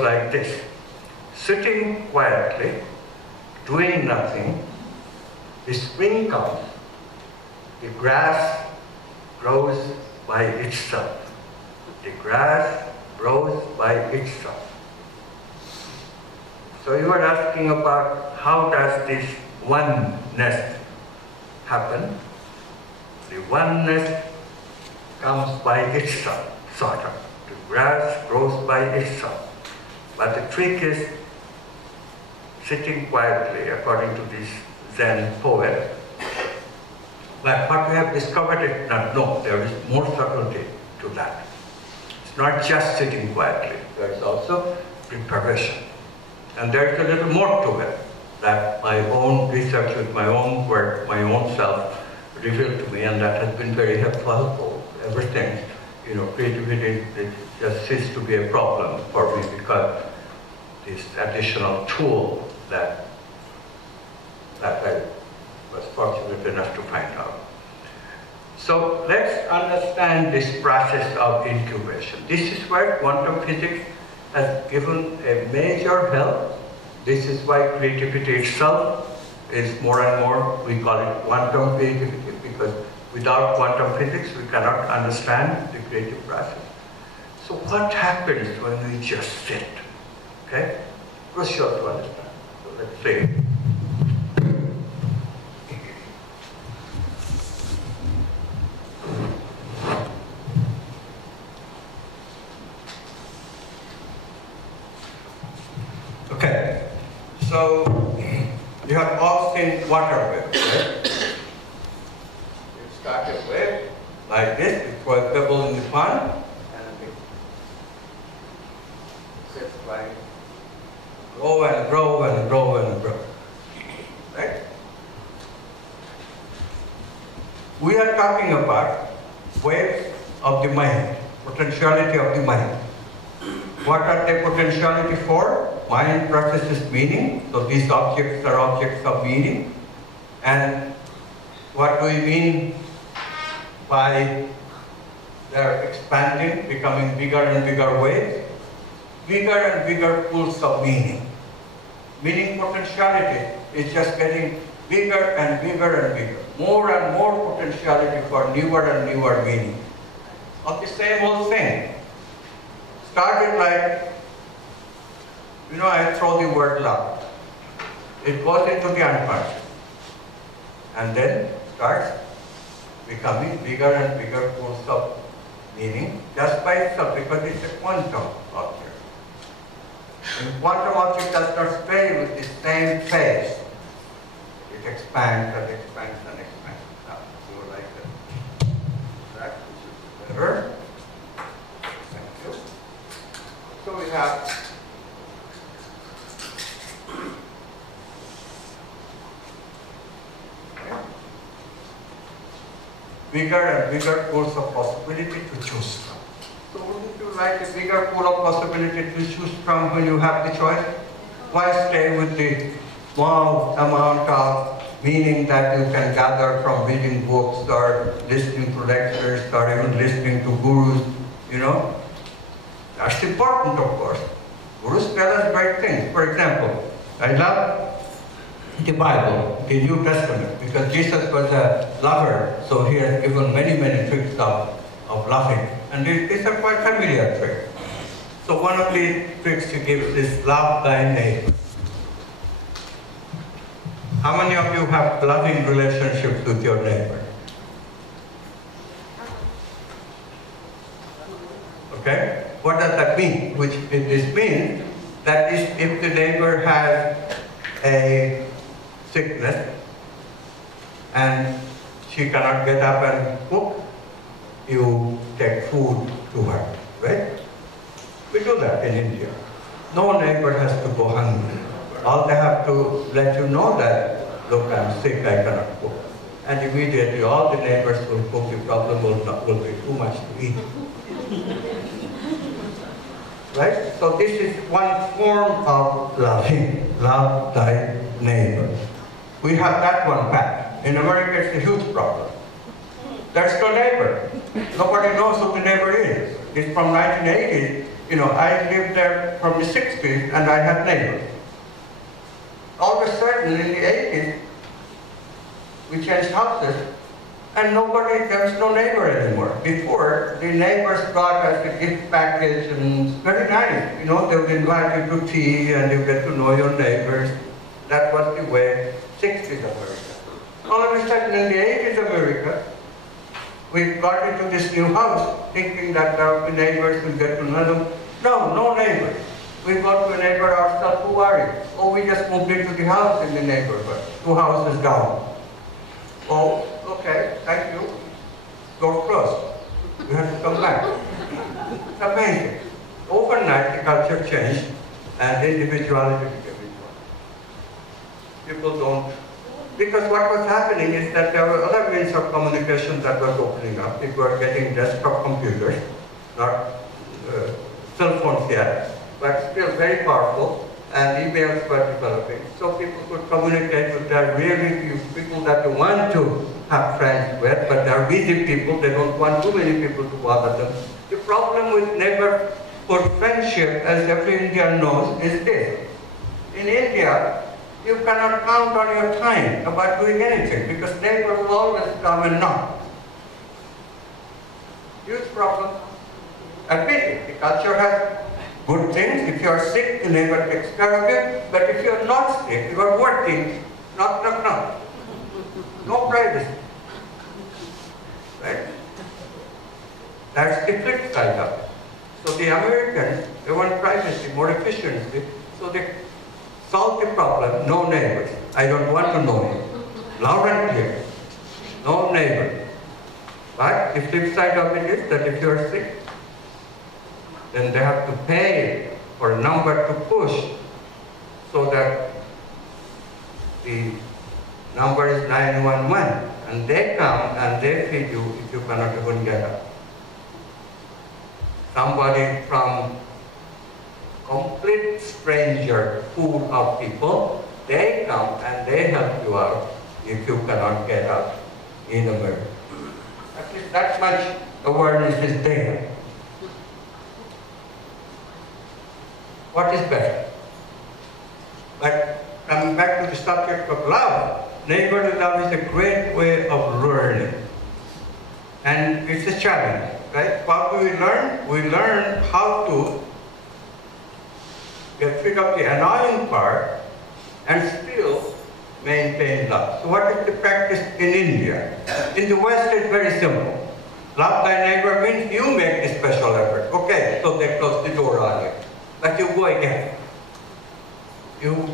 like this. Sitting quietly, doing nothing, the spring comes, the grass grows by itself. The grass grows by itself. So you are asking about how does this oneness happen? The oneness comes by itself, sort of. The grass grows by itself. But the trick is sitting quietly, according to this Zen poet. But what we have discovered is that no, there is more subtlety to that. It's not just sitting quietly, there is also preparation. And there is a little more to it that my own research with my own work, my own self revealed to me, and that has been very helpful ever since. You know, creativity it just ceased to be a problem for me because this additional tool that I was fortunate enough to find out. So let's understand this process of incubation. This is where quantum physics has given a major help. This is why creativity itself is more and more, we call it quantum creativity, because without quantum physics we cannot understand the creative process. So what happens when we just sit? Okay? Crucial to understand. So let's see. Okay, so you have all seen water waves, right? You start a wave like this, it throws a pebble in the pond, and it sits like grow and grow and grow and grow, right? We are talking about waves of the mind, potentiality of the mind. What are the potentiality for? Mind processes meaning, so these objects are objects of meaning. And what do we mean by they're expanding, becoming bigger and bigger waves? Bigger and bigger pools of meaning. Meaning potentiality is just getting bigger and bigger and bigger. More and more potentiality for newer and newer meaning. Of the same old thing. Started like, you know, I throw the word love. It goes into the unconscious. And then starts becoming bigger and bigger pools of meaning just by itself, because it's a quantum object. And quantum object does not stay with the same phase. It expands and expands and expands. Now, you like that. That is better. Thank you. So we have bigger and bigger pools of possibility to choose from. So wouldn't you like a bigger pool of possibility to choose from when you have the choice? Why stay with the small amount of meaning that you can gather from reading books or listening to lectures or even listening to gurus, you know? That's important, of course. Gurus tell us great things. For example, I love the Bible, the New Testament, because Jesus was a lover, so he has given many, many tricks of loving. And these are quite familiar tricks. So one of the tricks he gives is love thy neighbor. How many of you have loving relationships with your neighbor? Okay? What does that mean? This means that if the neighbor has a sickness and she cannot get up and cook, you take food to her, right? We do that in India. No neighbor has to go hungry. All they have to let you know that, look, I'm sick, I cannot cook. And immediately all the neighbors will cook, the problem will be too much to eat. Right? So this is one form of loving. Love thy neighbor. We have that one back. In America, it's a huge problem. There's no neighbor. Nobody knows who the neighbor is. It's from 1980s. You know, I lived there from the 60s and I had neighbors. All of a sudden in the 80s, we changed houses and there was no neighbor anymore. Before, the neighbors got us a gift package and it's very nice. You know, they would invite you to tea and you get to know your neighbors. That was the way 60s America. All of a sudden in the 80s America, we got into this new house thinking that there would be neighbors, we'll get to know them. No neighbors. We got to a neighbor ourselves, who are you? Oh, we just moved into the house in the neighborhood, 2 houses down. Oh, okay, thank you. Door closed. You have to come back. It's amazing. Overnight, the culture changed and the individuality became important. People don't. Because what was happening is that there were other means of communication that was opening up. People were getting desktop computers, not cell phones yet, but still very powerful, and emails were developing. So people could communicate with their really few people that they want to have friends with, but they're busy people, they don't want too many people to bother them. The problem with neighborhood friendship, as every Indian knows, is this. In India, you cannot count on your time about doing anything because neighbors will always come and knock. Huge problem. Admit it, the culture has good things. If you are sick, the neighbor takes care of you. But if you are not sick, you are working, knock. No privacy. Right? That's the flip side of it. So the Americans, they want privacy, more efficiency, so they solve the problem, no neighbors. I don't want to know you. Loud and clear. No neighbor. But the flip side of it is that if you are sick, then they have to pay for a number to push so that the number is 911. And they come and they feed you if you cannot even get up. Somebody from complete stranger pool of people, they come and they help you out if you cannot get up in America. At least that much awareness is there. What is better? But coming back to the subject of love, neighborly love is a great way of learning. And it's a challenge, right? What do we learn? We learn how to get rid of the annoying part and still maintain love. So what is the practice in India? In the West, it's very simple. Love thy neighbor means you make the special effort. Okay, so they close the door on you. But you go again.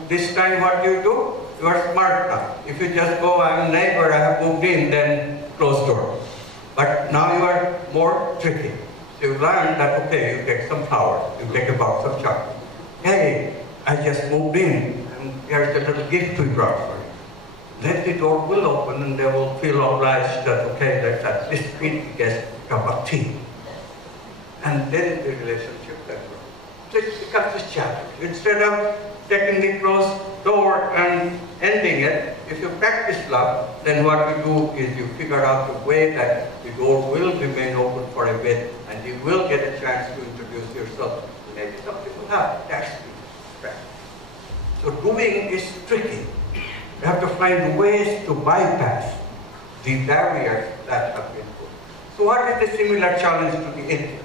This time what you do? You are smart now. If you just go, I'm a neighbor, I have moved in, then close door. But now you are more tricky. So you learn that, okay, you take some flour, you take a box of chocolate. Hey, I just moved in, and here's a little gift we brought for you. Then the door will open and they will feel obliged that, okay, let's at least feed the guest a cup of tea. And then the relationship that grows. So it becomes a challenge. Instead of taking the closed door and ending it, if you practice love, then what you do is you figure out a way that the door will remain open for a bit and you will get a chance to introduce yourself. Maybe some people have. That's the practice. So doing is tricky. You have to find ways to bypass the barriers that have been put. So what is the similar challenge to the Indian?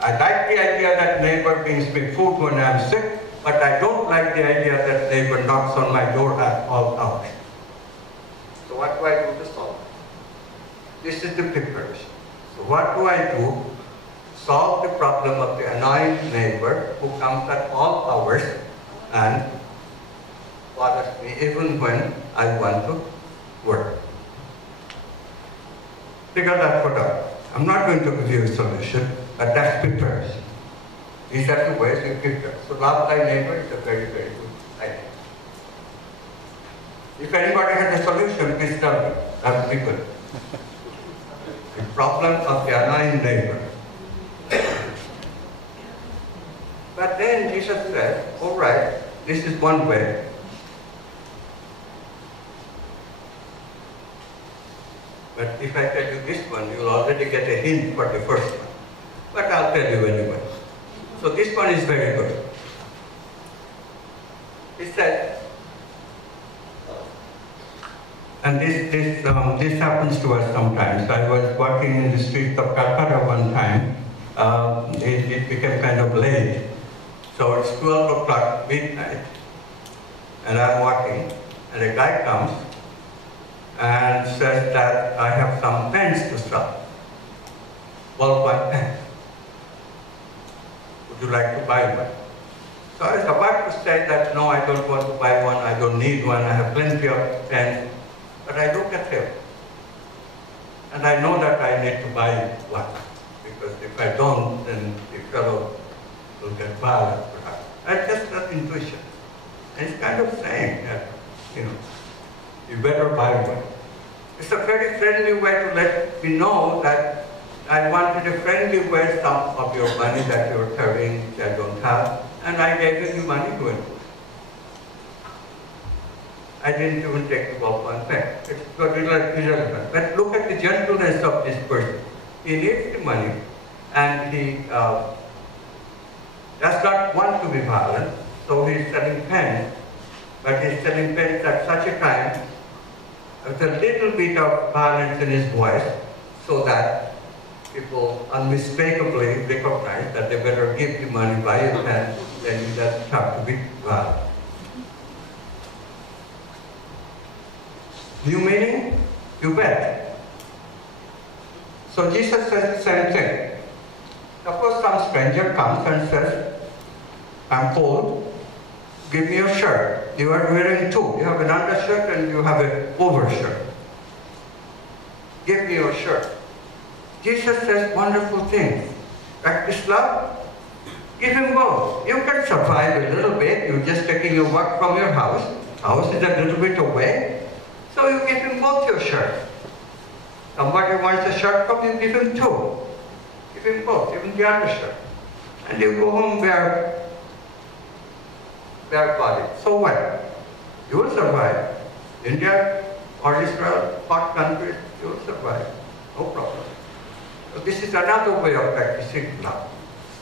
I like the idea that neighbor brings me food when I'm sick, but I don't like the idea that neighbor knocks on my door at all hours. So what do I do to solve it? This is the preparation. So what do I do? Solve the problem of the annoying neighbor who comes at all hours and bothers me even when I want to work. Figure that one out. I'm not going to give you a solution, but that's preparation. These are the ways you prepare. So love thy neighbor is a very, very good idea. If anybody has a solution, please tell me. That would be good. The problem of the annoying neighbor. But then Jesus said, all right, this is one way. But if I tell you this one, you'll already get a hint for the first one. But I'll tell you anyway. So this one is very good. It says, and this happens to us sometimes. I was walking in the streets of Calcutta one time. It became kind of late. So it's 12 o'clock, midnight, and I'm walking, and a guy comes and says that I have some pens to sell, ballpoint pens. Would you like to buy one? So I was about to say that, no, I don't want to buy one, I don't need one, I have plenty of pens. But I look at him, and I know that I need to buy one, because if I don't, then the fellow will get violent, perhaps. That's just that intuition. And it's kind of saying that, you better buy one. It's a very friendly way to let me know that I wanted a friendly way some of your money that you're carrying, which I don't have, and I gave you money to it. I didn't even take the ballpoint pen. It's irrelevant. But look at the gentleness of this person. He needs the money, and he does not want to be violent, so he's selling pens. But he's selling pens at such a time with a little bit of violence in his voice, so that people unmistakably recognize that they better give the money, buy a pen, then he doesn't have to be violent. New meaning? You bet. So Jesus says the same thing. Suppose some stranger comes and says, I'm cold, give me your shirt. You are wearing two. You have an undershirt and you have an overshirt. Give me your shirt. Jesus says wonderful things. Practice love. Give him both. You can survive a little bit. You're just taking a walk from your house. House is a little bit away. So you give him both your shirts. Somebody wants a shirt from you, give him two. Give him both, give him the undershirt. And you go home bare body. So what? You will survive. India or Israel, hot countries, you will survive. No problem. So this is another way of practicing love.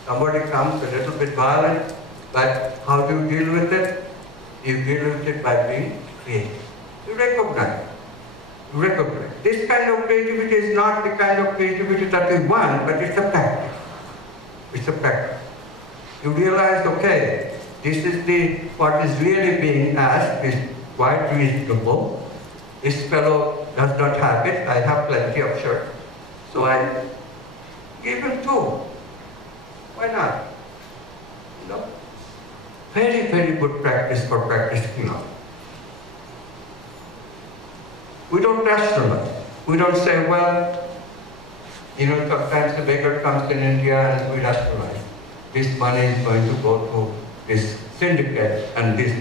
Somebody comes a little bit violent, but how do you deal with it? You deal with it by being creative. You recognize. You recognize. This kind of creativity is not the kind of creativity that we want, but it's a practice. It's a practice. You realize, okay, this is what is really being asked is quite reasonable. This fellow does not have it. I have plenty of shirts. So I give him two. Why not? Very, very good practice for practicing love. We don't rationalize. We don't say, well, sometimes the beggar comes in India and we rationalize. This money is going to go to this syndicate, and this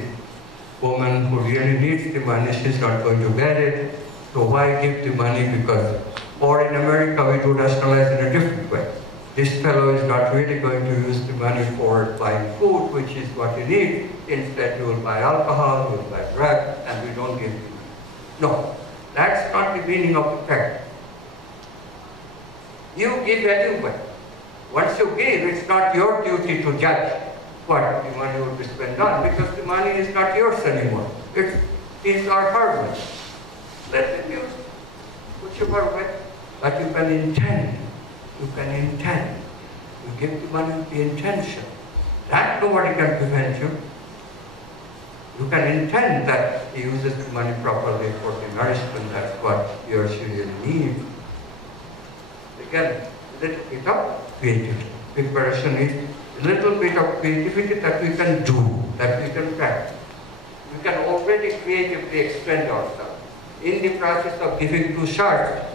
woman who really needs the money, she's not going to get it. So why give the money? Because, or in America, we do rationalize in a different way. This fellow is not really going to use the money for buying food, which is what he needs. Instead, he will buy alcohol, he will buy drugs, and we don't give him money. No. That's not the meaning of the practice. You give anyway. Once you give, it's not your duty to judge what the money will be spent on, because the money is not yours anymore. It's his or her money. Let him use whichever way, but you can intend. You can intend. You give the money with the intention. That nobody can prevent you. You can intend that he uses the money properly for the nourishment, that's what he or she really needs. Again, a little bit of creativity. Preparation is a little bit of creativity that we can do, that we can practice. We can already creatively expand ourselves. In the process of giving two shirts,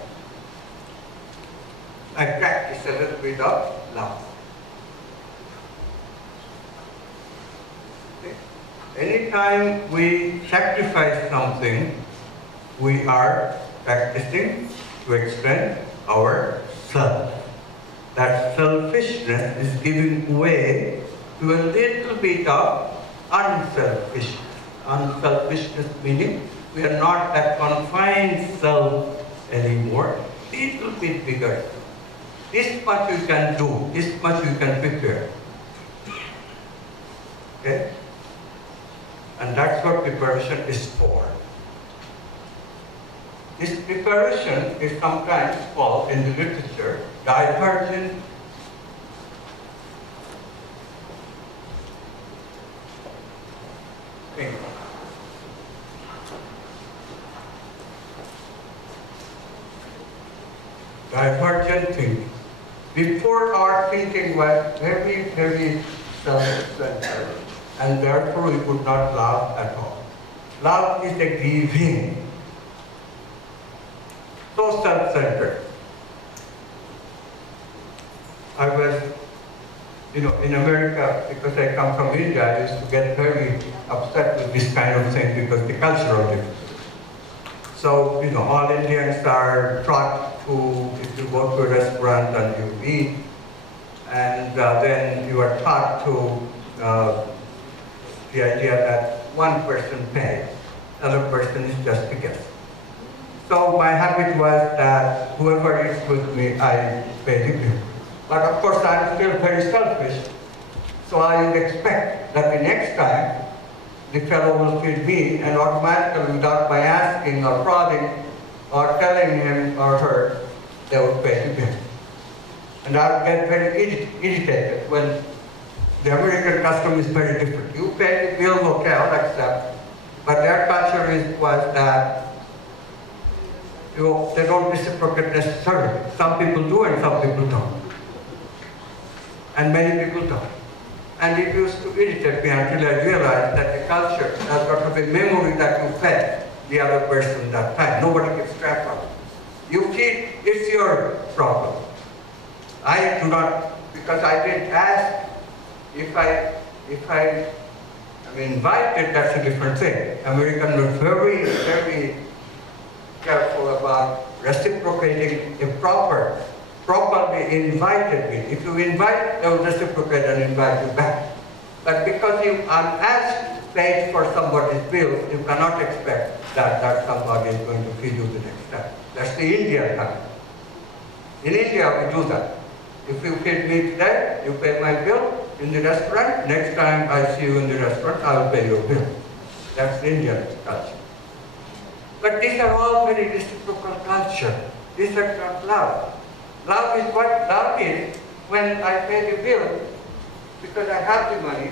I practice a little bit of love. Anytime we sacrifice something, we are practicing to extend our self. That selfishness is giving way to a little bit of unselfishness. Unselfishness meaning we are not that confined self anymore, little bit bigger. This much you can do, this much you can prepare. Okay? And that's what preparation is for. This preparation is sometimes called in the literature divergent thinking. Divergent thinking. Before, our thinking was very, very self-centered, and therefore we could not love at all. Love is a giving. So self-centered. I was, in America, because I come from India, I used to get very upset with this kind of thing because the cultural difference. So, all Indians are taught to, if you go to a restaurant and you eat, and then you are taught to the idea that one person pays, other person is just a guest. So my habit was that whoever is with me, I pay the bill. But of course, I'm still very selfish, so I would expect that the next time the fellow will feed me, and automatically, without my asking or prodding or telling him or her, they would pay the bill. And I would get very irritated when the American custom is very different. You pay the bill, okay, I'll accept. But their culture was that they don't reciprocate necessarily. Some people do and some people don't. And many people don't. And it used to irritate me until I realized that the culture has got to be memory that you fed the other person that time. Nobody keeps track of it. You feed, it's your problem. I do not, because I didn't ask. If I'm invited, that's a different thing. Americans are very, very careful about reciprocating a properly invited meal. If you invite, they will reciprocate and invite you back. But because you unasked paid for somebody's bill, you cannot expect that somebody is going to feed you the next time. That's the Indian kind. In India, we do that. If you feed me today, you pay my bill in the restaurant. Next time I see you in the restaurant, I will pay your bill. That's the Indian culture. But these are all very reciprocal culture. These are not love. Love is what love is when I pay the bill because I have the money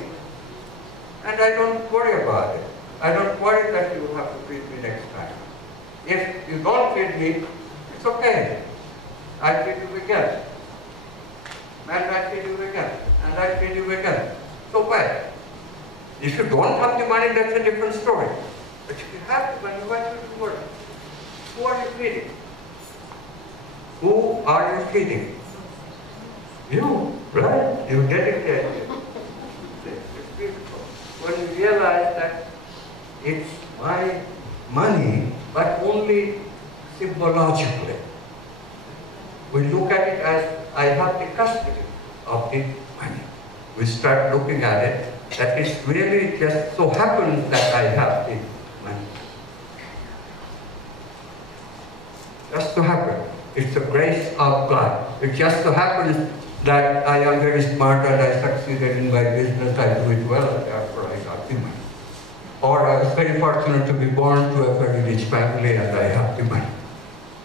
and I don't worry about it. I don't worry that you have to feed me next time. If you don't feed me, it's okay. I feed you again. And I feed you again. And I feed you again. So what? If you don't have the money, that's a different story. But if you have the money, why should you worry? Who are you feeding? Who are you feeding? You, right? You get it there. It's beautiful. When you realize that it's my money, but only symbologically. We look at it as I have the custody of the money. We start looking at it that it's really just so happens that I have the money. Just so happens. It's the grace of God. It just so happens that I am very smart and I succeeded in my business, I do it well, and therefore I got the money. Or I was very fortunate to be born to a very rich family and I have the money.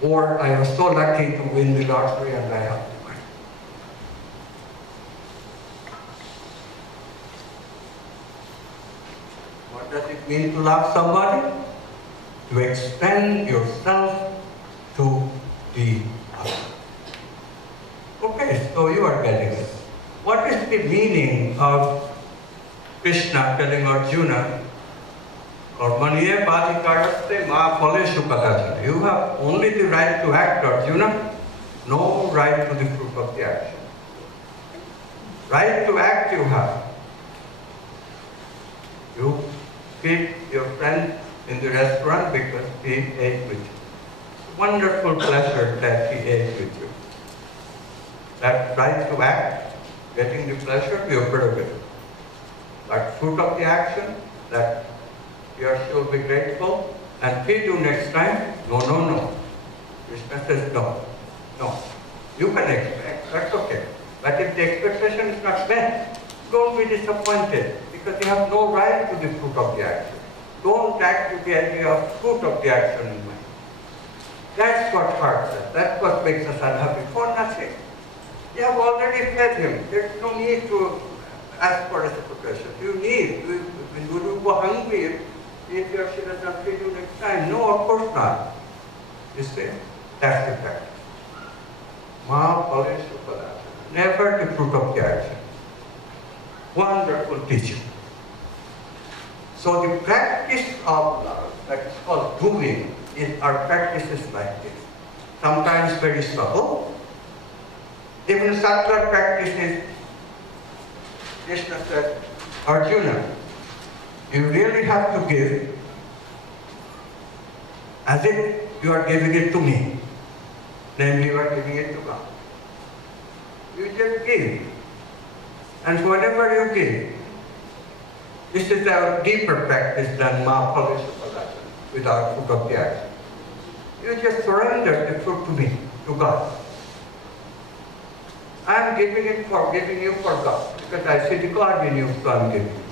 Or I was so lucky to win the lottery and I have the money. What does it mean to love somebody? To extend yourself to the other. Okay, so you are getting it. What is the meaning of Krishna telling Arjuna, Maniye Padikaraste ma phaleshu kadachana. You have only the right to act, Arjuna, no right to the fruit of the action. Right to act you have. You feed your friend in the restaurant because he ate with you. Wonderful pleasure that he ate with you. That right to act, getting the pleasure, your prerogative. But fruit of the action, that you should be grateful and feed you next time. No, no, no. Krishna says no. No. You can expect, that's okay. But if the expectation is not met, don't be disappointed. The because they have no right to the fruit of the action. Don't act with the idea of fruit of the action in mind. That's what hurts us. That's what makes us unhappy for nothing. You have already fed him. There's no need to ask for reciprocation. When you go hungry, if he or she does not feed you next time, no, of course not. You see, that's the practice. Never the fruit of the action. Wonderful teaching. So the practice of love, that is called doing, are practices like this. Sometimes very subtle. Even subtler practices, Krishna said, Arjuna, you really have to give as if you are giving it to me. Namely, you are giving it to God. You just give. And whenever you give, this is a deeper practice than Mahapalishapadasana, without fruit of the action. You just surrender the fruit to me, to God. I am giving you for God, because I see the God in you, so I am giving you.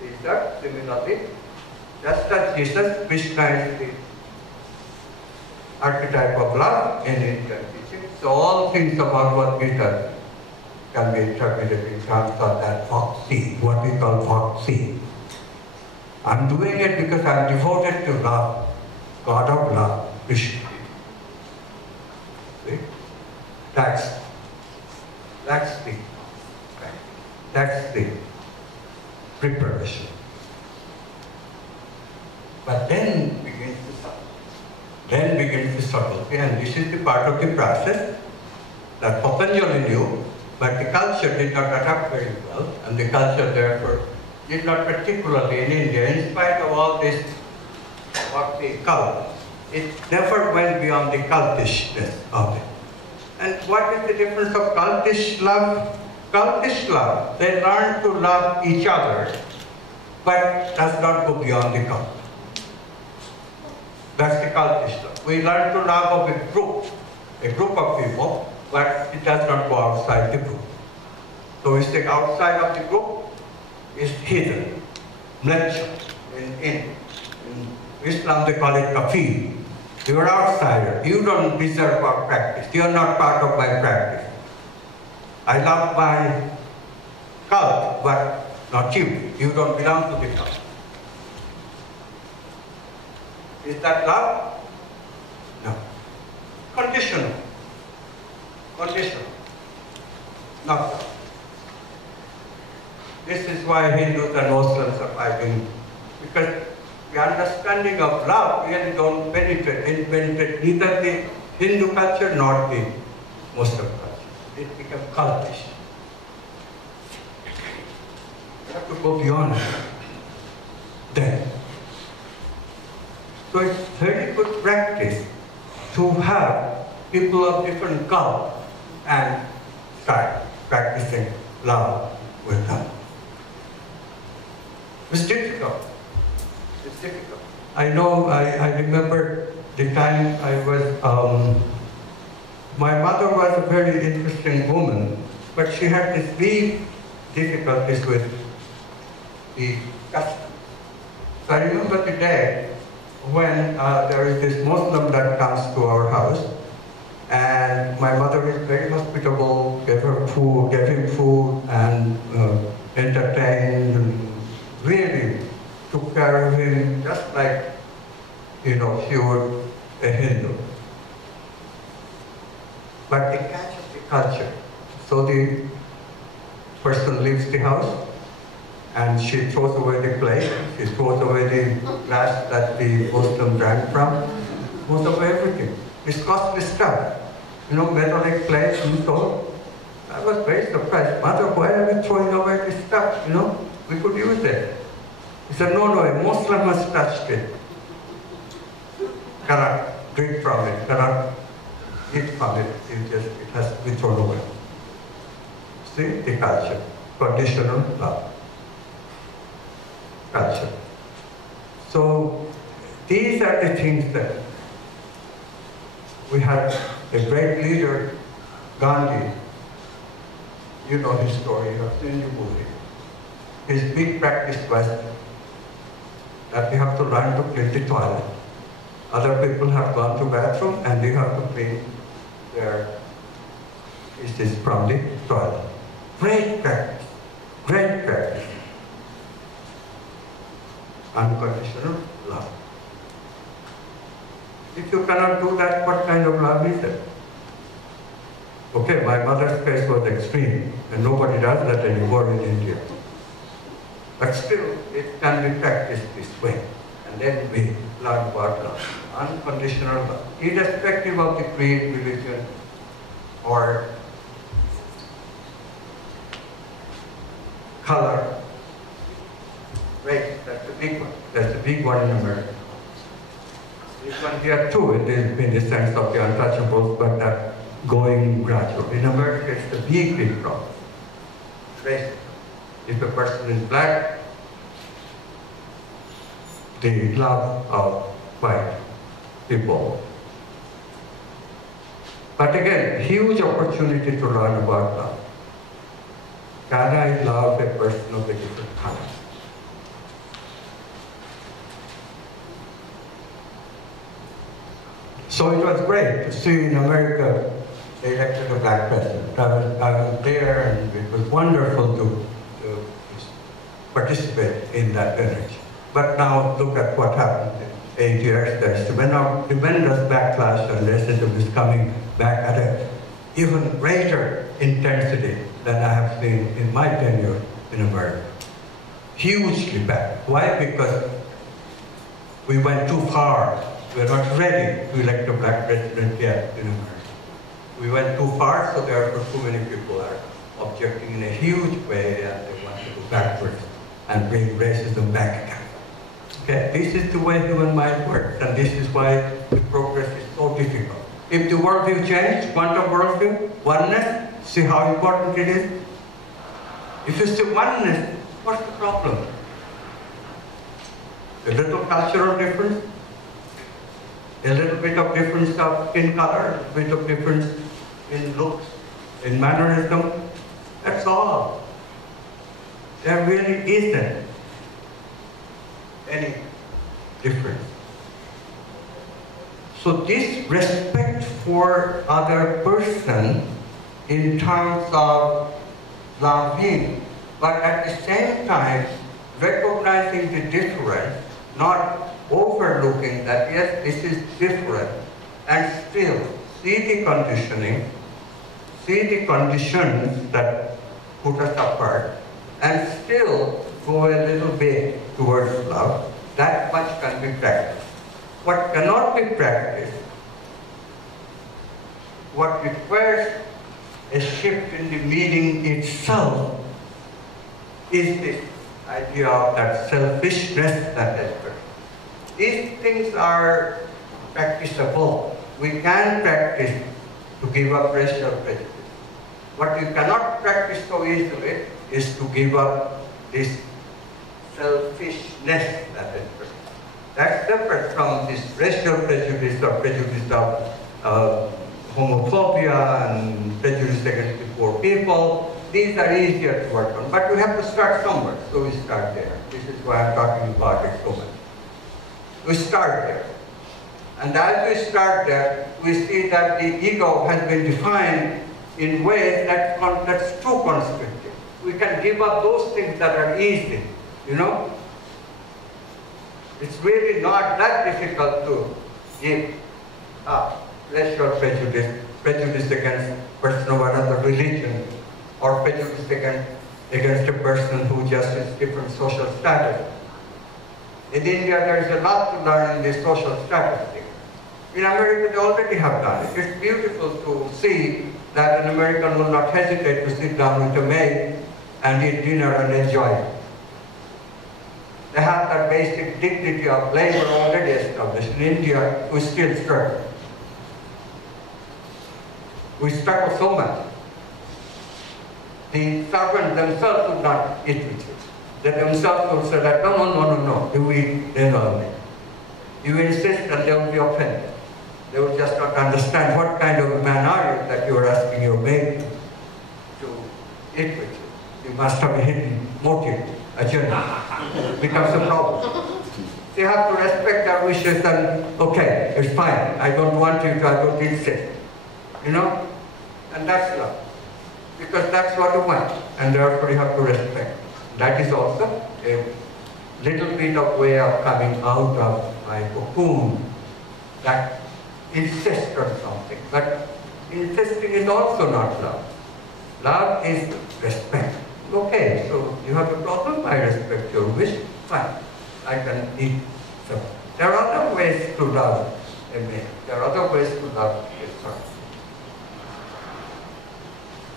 These are similarly, just as Jesus, Krishna is the archetype of love in Indian teaching, so all things about what Gita can be interpreted in terms of that bhakti, what we call bhakti. I'm doing it because I'm devoted to love, God of love, Krishna. See? That's the preparation. But then begins the subtlety, and this is the part of the process that Patanjali knew, but the culture did not adapt very well, and the culture therefore did not, particularly in India, in spite of all this, what they cult, it never went beyond the cultishness of it. And what is the difference of cultish love? Cultish love, they learn to love each other, but does not go beyond the cult. That's the cultish love. We learn to love of a group of people, but it does not go outside the group. So we say outside of the group is hidden, mleccha. In Islam they call it kafir. You are outsider. You don't deserve our practice. You are not part of my practice. I love my cult, but not you. You don't belong to the cult. Is that love? No. Conditional. Conditional. Not love. This is why Hindus and Muslims are fighting, because the understanding of love really don't penetrate neither the Hindu culture nor the Muslim culture. It becomes cultish. You have to go beyond that. So it's very good practice to have people of different cult and start practicing love with them. It's difficult. It's difficult. I know, I remember the time I was, my mother was a very interesting woman, but she had these big difficulties with the custom. So I remember the day when there is this Muslim that comes to our house, and my mother is very hospitable, gave him food, and entertained, and really took care of him just like, she would a Hindu. But they catch the culture. So the person leaves the house, and she throws away the plate, she throws away the glass that the Muslim drank from, throws away everything. It's costly stuff. Metallic plates and so. I was very surprised. Mother, why are we throwing away this stuff? We could use it. He said, no, a Muslim has touched it. Cannot drink from it, cannot eat from it. It has to be thrown away. See, the culture, conditional love. Culture. So these are the things that we had a great leader, Gandhi. You know his story, you have seen the movie. His big practice was that you have to learn to clean the toilet. Other people have gone to bathroom and they have to clean their pieces from the toilet. Great practice, great practice. Unconditional love. If you cannot do that, what kind of love is it? Okay, my mother's case was extreme, and nobody does that anymore in India. But still, it can be practiced this way. And then we learn about love. Unconditional love. Irrespective of the creed, religion, or color, race. That's the big one. That's the big one in America. This one here too, it is in the sense of the untouchables, but that going gradual. In America, it's the big problem. Race. If a person is black, the love of white people. But again, huge opportunity to learn about love. Can I love a person of a different color? So it was great to see in America they elected a black president. I was there, and it was wonderful to participate in that energy. But now look at what happened in 8 years. There's tremendous backlash, and racism is coming back at an even greater intensity than I have seen in my tenure in America. Hugely bad. Why? Because we went too far. We're not ready to elect a black president yet in America. We went too far, so therefore too many people are objecting in a huge way, and they want to go backwards and bring racism back again. Okay, this is the way human mind works, and this is why the progress is so difficult. If the worldview changes, quantum worldview, oneness, see how important it is? If you see oneness, what's the problem? A little cultural difference, a little bit of difference in color, a bit of difference in looks, in mannerism, that's all. There really isn't any difference. So this respect for other person in terms of loving, but at the same time recognizing the difference, not overlooking that yes, this is different, and still see the conditioning, see the conditions that put us apart, and still go a little bit towards love. That much can be practiced. What cannot be practiced, what requires a shift in the meaning itself, is this idea of that selfishness that is there. These things are practicable. We can practice to give up racial prejudice. What you cannot practice so easily is to give up this selfishness that is there. That's different from this racial prejudice or prejudice of homophobia and prejudice against the poor people. These are easier to work on, but we have to start somewhere, so we start there. This is why I'm talking about it so much. We start there. And as we start there, we see that the ego has been defined in ways that's too constrictive. We can give up those things that are easy, you know? It's really not that difficult to give up racial prejudice, prejudice against a person of another religion, or prejudice against a person who just has different social status. In India, there is a lot to learn in the social status thing. In America, they already have done it. It's beautiful to see that an American will not hesitate to sit down with a maid and eat dinner and enjoy it. They have that basic dignity of labor already established. In India, we still struggle. We struggle so much. The servants themselves would not eat with you. They themselves would say that, no, you eat only. You insist and they will be offended. They will just not understand what kind of a man are you that you are asking your maid to eat with you. You must have a hidden motive, agenda. It becomes a problem. You have to respect their wishes and, okay, it's fine. I don't want you to, I don't insist. You know? And that's love. Because that's what you want. And therefore you have to respect. That is also a little bit of way of coming out of my cocoon that insists on something. But insisting is also not love. Love is respect. Okay, so you have a problem, I respect your wish, fine. I can eat some. There are other ways to love a man. There are other ways to love a son.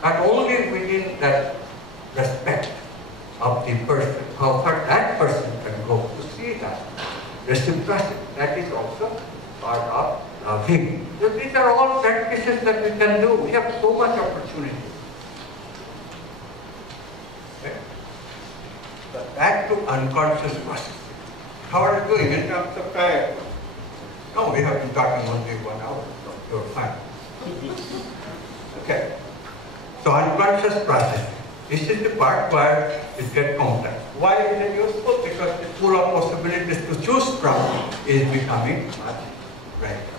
But only within that respect of the person, how far that person can go to see that reciprocity. That is also part of loving. So these are all practices that we can do. We have so much opportunity. Okay? But back to unconscious processing. How are you doing in terms of time? No, we have been talking only 1 hour, so you're fine. Okay. So unconscious processing. This is the part where it gets complex. Why is it useful? Because the pool of possibilities to choose from is becoming much greater.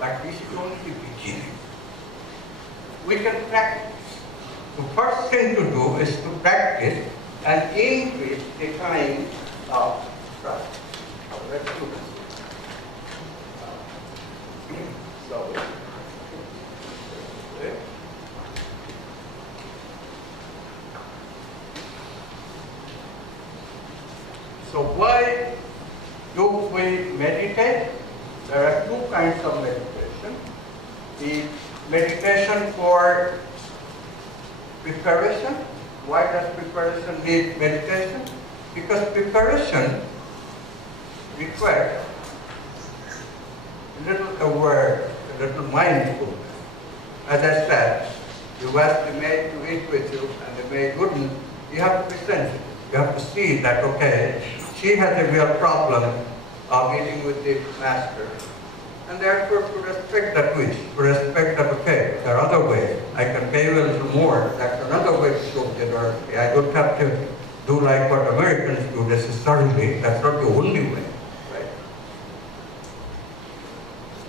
But this is only the beginning. We can practice. The first thing to do is to practice and increase the kind of process. Let's do this. So why do we meditate? There are two kinds of meditation. The meditation for preparation. Why does preparation need meditation? Because preparation requires a little awareness, a little mindfulness. As I said, you ask the maid to eat with you and the maid wouldn't, you have to be sensitive. You have to see that, okay, she has a real problem of eating with the master. And therefore to respect that wish, to respect that, okay, there are other ways. I can pay you a little more. That's another way to show generosity. I don't have to do like what Americans do necessarily. That's not the only way, right?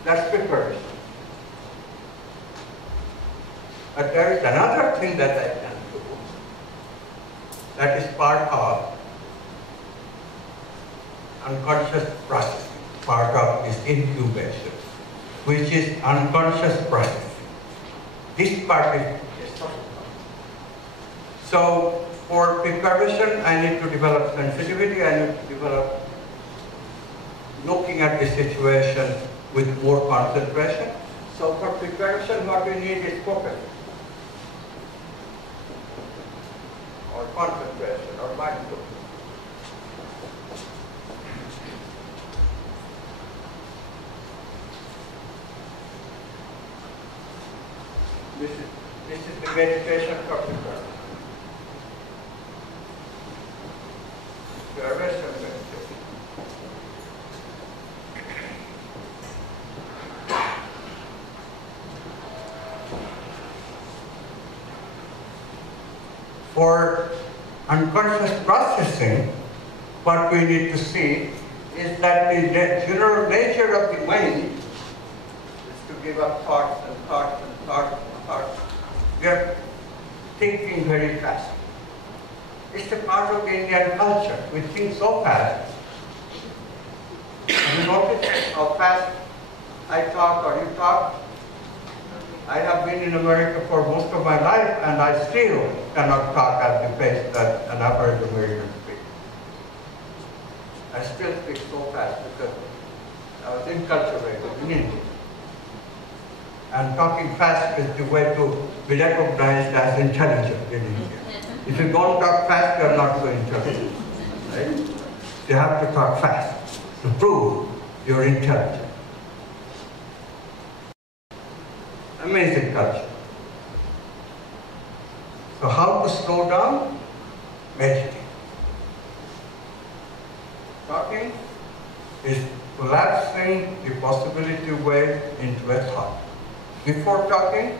That's preparation. But there is another thing that I can do that is part of unconscious processing, part of this incubation, which is unconscious processing. This part is so for preparation, I need to develop sensitivity, I need to develop looking at the situation with more concentration. So for preparation, what we need is focus, or concentration, or mindfulness. This is the meditation for preparation. Preparation meditation. For unconscious processing, what we need to see is that the general nature of the mind is to give up thoughts and thoughts and thoughts and thoughts. We are thinking very fast. It's a part of Indian culture. We think so fast. Have you noticed how fast I talk or you talk? I have been in America for most of my life and I still cannot talk at the pace that an average American speaks. I still speak so fast because I was inculturated in India. And talking fast is the way to be recognized as intelligent in India. If you don't talk fast, you are not so intelligent. Right? You have to talk fast to prove you're intelligent. Amazing culture. So how to slow down? Meditate. Talking is collapsing the possibility wave into a thought. Before talking,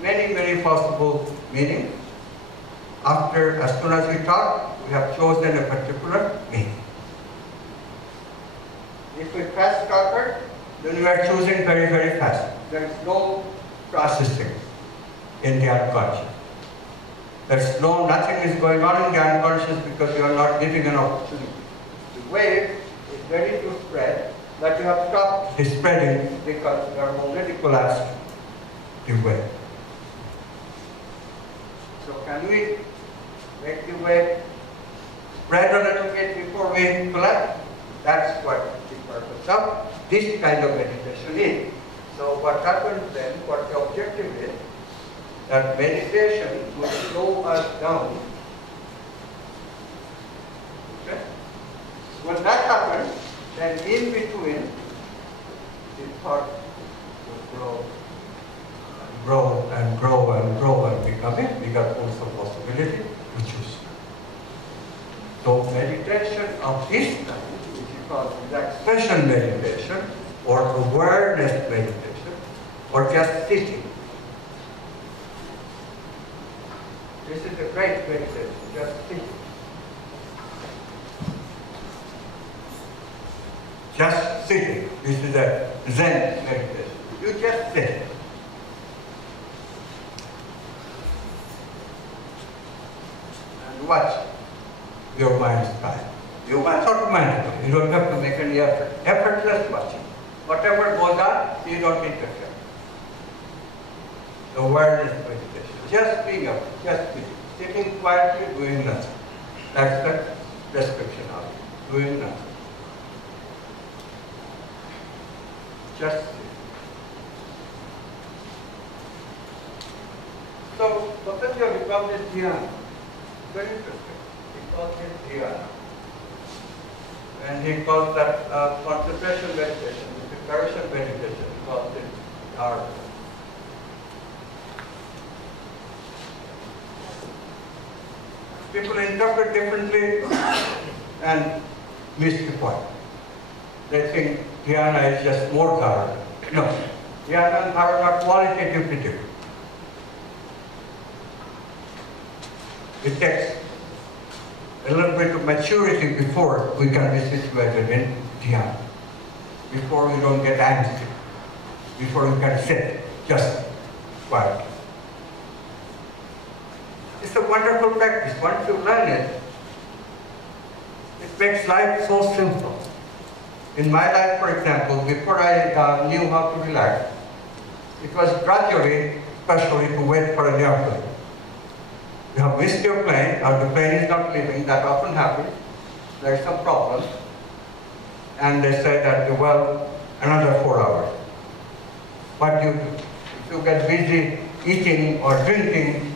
many possible meanings. as soon as we talk, we have chosen a particular meaning. If we fast talker, then we are choosing very, very fast. There is no processing in the unconscious. Nothing is going on in the unconscious because you are not giving an opportunity. The wave is ready to spread, but you have stopped the spreading because you are already collapsed the wave. So can we make the wave spread a little bit before we collapse? That's what the purpose of this kind of meditation is. So what happens then, what the objective is, that meditation will slow us down. Okay? When that happens, then in between, the thought will grow and grow and grow and become a bigger force of possibility to choose. So meditation of this kind, which is called relaxation meditation, or awareness meditation, or just sitting. This is a great meditation, just sitting. Just sitting. This is a Zen meditation. You just sit. And watch your mind's time. You watch automatically. You don't have to make any effort. Effortless watching. Whatever goes on, you don't interfere. Awareness meditation. Just being up, just sitting quietly, doing nothing. That's the description of it. Doing nothing. Just sit. So, Patanjali calls it dhyana. Very interesting. He calls it dhyana. And he calls that concentration meditation, preparation meditation, he calls it dharma. People interpret differently and miss the point. They think dhyana is just more dharma. No, dhyana and dharma are qualitatively different. It takes a little bit of maturity before we can be situated in dhyana, before we don't get angsty, before we can sit just quietly. It's a wonderful practice. Once you learn it, it makes life so simple. In my life, for example, before I knew how to relax, it was gradually, especially to wait for an airplane. You have missed your plane, or the plane is not leaving, that often happens. There is some problem. And they say that, well, another 4 hours. What do you do? If you get busy eating or drinking,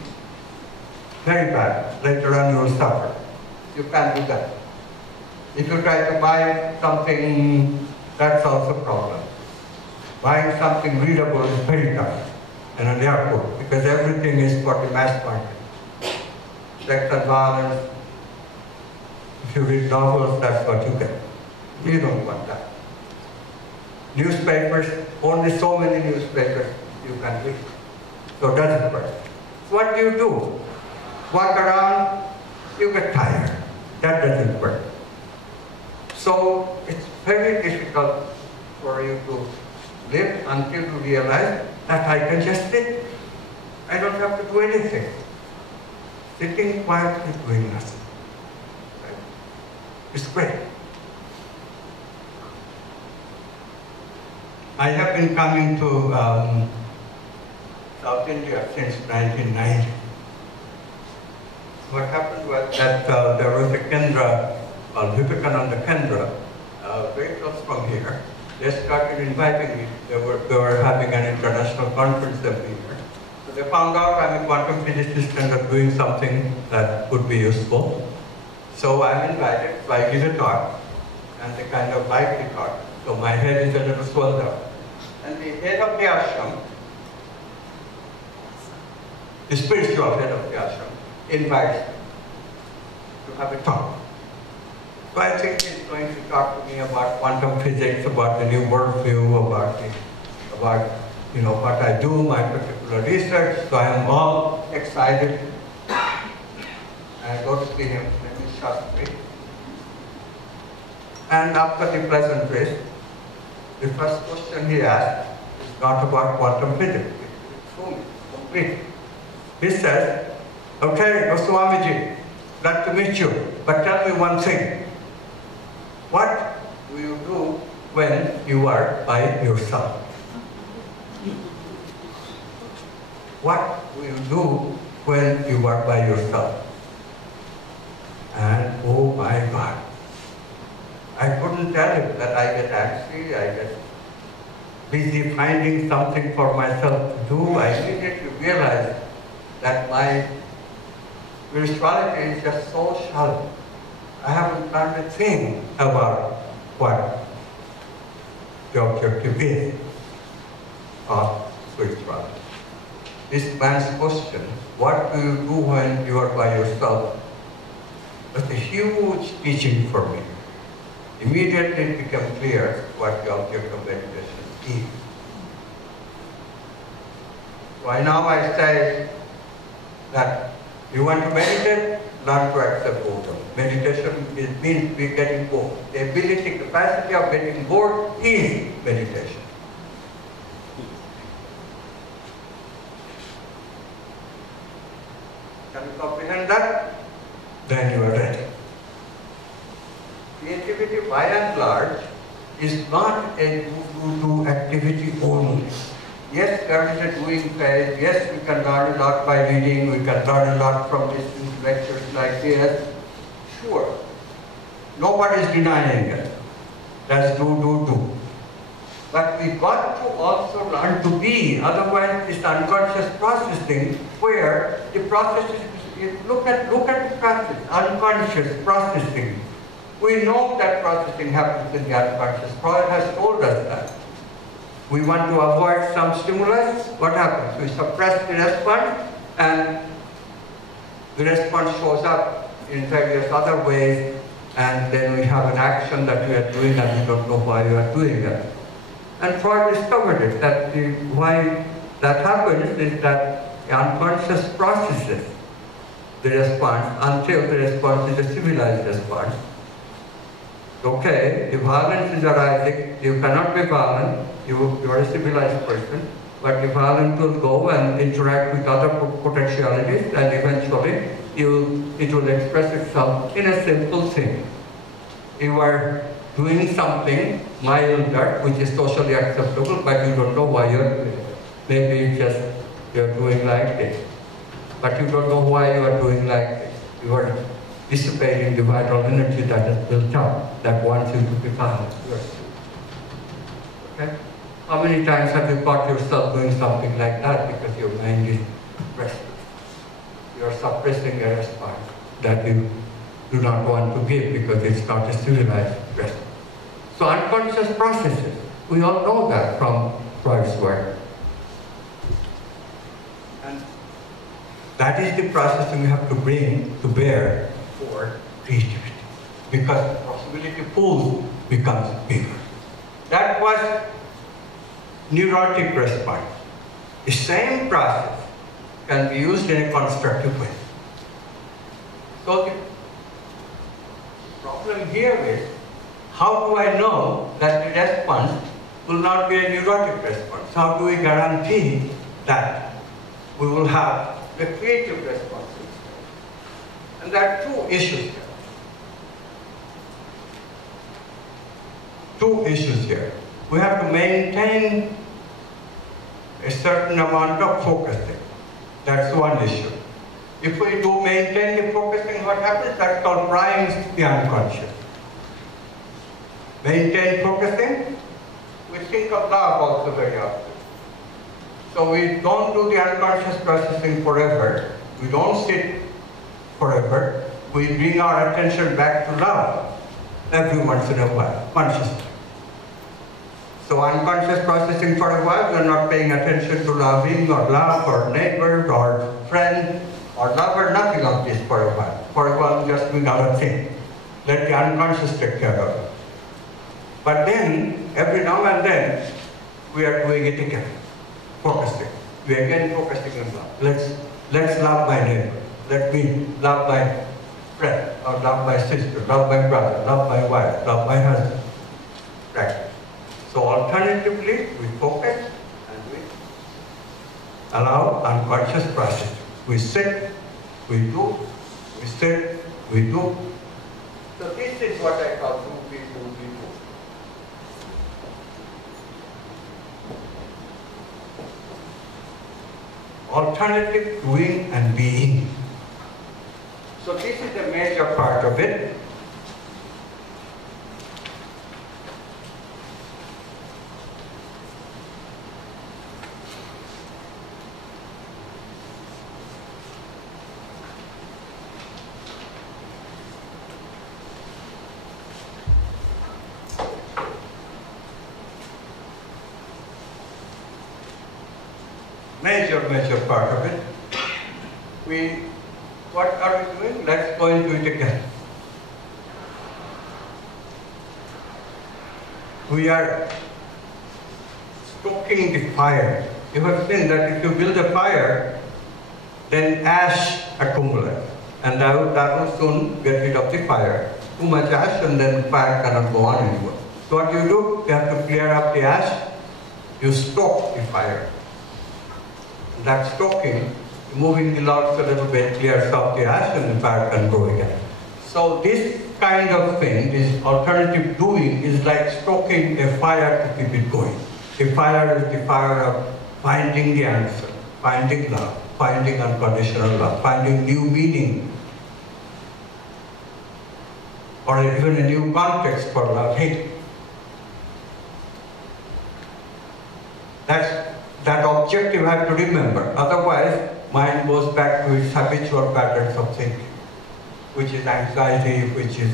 very bad. Later on you will suffer. You can't do that. If you try to buy something, that's also a problem. Buying something readable is very tough in an airport because everything is for the mass market. Sex and violence. If you read novels, that's what you get. You don't want that. Newspapers, only so many newspapers you can read. So it doesn't work. What do you do? Walk around, you get tired. That doesn't work. So it's very difficult for you to live until you realize that I can just sit. I don't have to do anything. Sitting quietly, doing nothing. Right? It's great. I have been coming to South India since 1990. What happened was that there was a Kendra, called Vivekananda Kendra, very close from here. They started inviting me. They were having an international conference every year. So they found out I'm a quantum physicist and I'm doing something that would be useful. So I'm invited, so I give a talk, and they kind of like the talk. So my head is a little swelled up. And the head of the ashram, the spiritual head of the ashram, invites me to have a talk. So I think he's going to talk to me about quantum physics, about the new worldview, about what I do, my particular research. So I am all excited. see him, his name is Shastri. And after the pleasantries, the first question he asked is not about quantum physics. It's complete. He says, okay, Goswamiji, glad to meet you, but tell me one thing. What do you do when you are by yourself? What do you do when you are by yourself? And oh my God, I couldn't tell him that I get anxious, I get busy finding something for myself to do. I immediately realized that my spirituality is just so shallow. I haven't learned a thing about what the objective is of spirituality. This man's question, what do you do when you are by yourself, was a huge teaching for me. Immediately it became clear what the object of meditation is. So now I say that you want to meditate, learn to accept boredom. Meditation means we getting bored. The ability, capacity of getting bored is meditation. Can you comprehend that? Then you are ready. Creativity, by and large, is not a do activity only. Yes, there is a doing phase. Yes, we can learn a lot by reading. We can learn a lot from listening to lectures like this. Sure. Nobody is denying it. That's do. But we got to also learn to be. Otherwise, it's unconscious processing where the process is, look at the process, unconscious processing. We know that processing happens in the unconscious. Freud has told us that. We want to avoid some stimulus. What happens? We suppress the response, and the response shows up in various other ways, and then we have an action that we are doing and we don't know why we are doing it. And Freud discovered it, that why that happens is that the unconscious processes the response until the response is a civilized response. Okay, the violence is arising, you cannot be violent, you are a civilized person, but the violence will go and interact with other potentialities, and eventually it will express itself in a simple thing. You are doing something milder, which is socially acceptable, but you don't know why you're doing it. Maybe it's just you're doing like this, but you don't know why you are doing like this. You are dissipating the vital energy that is built up, that wants you to be violent. Okay? How many times have you caught yourself doing something like that because your mind is restless? You are suppressing a response that you do not want to give because it's not a civilized response. So unconscious processes, we all know that from Freud's work. And that is the process we have to bring to bear for creativity, because the possibility pool becomes bigger. That was neurotic response. The same process can be used in a constructive way. So the problem here is, how do I know that the response will not be a neurotic response? How do we guarantee that we will have the creative response? And there are two issues here. Two issues here. We have to maintain a certain amount of focusing. That's one issue. If we do maintain the focusing, what happens? That's called priming the unconscious. Maintain focusing, we think of love also very often. So we don't do the unconscious processing forever. We don't sit forever. We bring our attention back to love every once in a while, consciously. So unconscious processing for a while, we're not paying attention to loving or love or neighbor or friend or lover, nothing of this for a while. For a while, just doing other things. Let the unconscious take care of it. But then, every now and then, we are doing it again, focusing. We are again focusing on love. Let's love my neighbor. Let me love my friend, or love my sister, love my brother, love my wife, love my husband. Practice. So alternatively, we focus and we allow unconscious process. We sit, we do, we sit, we do. So this is what I call do, we do, we do. Alternative doing and being. So this is the major part of it. Major part of it. What are we doing? Let's go into it again. We are stoking the fire. You have seen that if you build a fire, then ash accumulates, and that will soon get rid of the fire. Too much ash, and then the fire cannot go on anymore. So what you do? You have to clear up the ash. You stoke the fire. That stoking, moving the logs a little bit, clears up the ash and the fire can go again. So this kind of thing, this alternative doing, is like stoking a fire to keep it going. The fire is the fire of finding the answer, finding love, finding unconditional love, finding new meaning, or even a new context for love. Hey, that objective I have to remember. Otherwise, mind goes back to its habitual patterns of thinking, which is anxiety, which is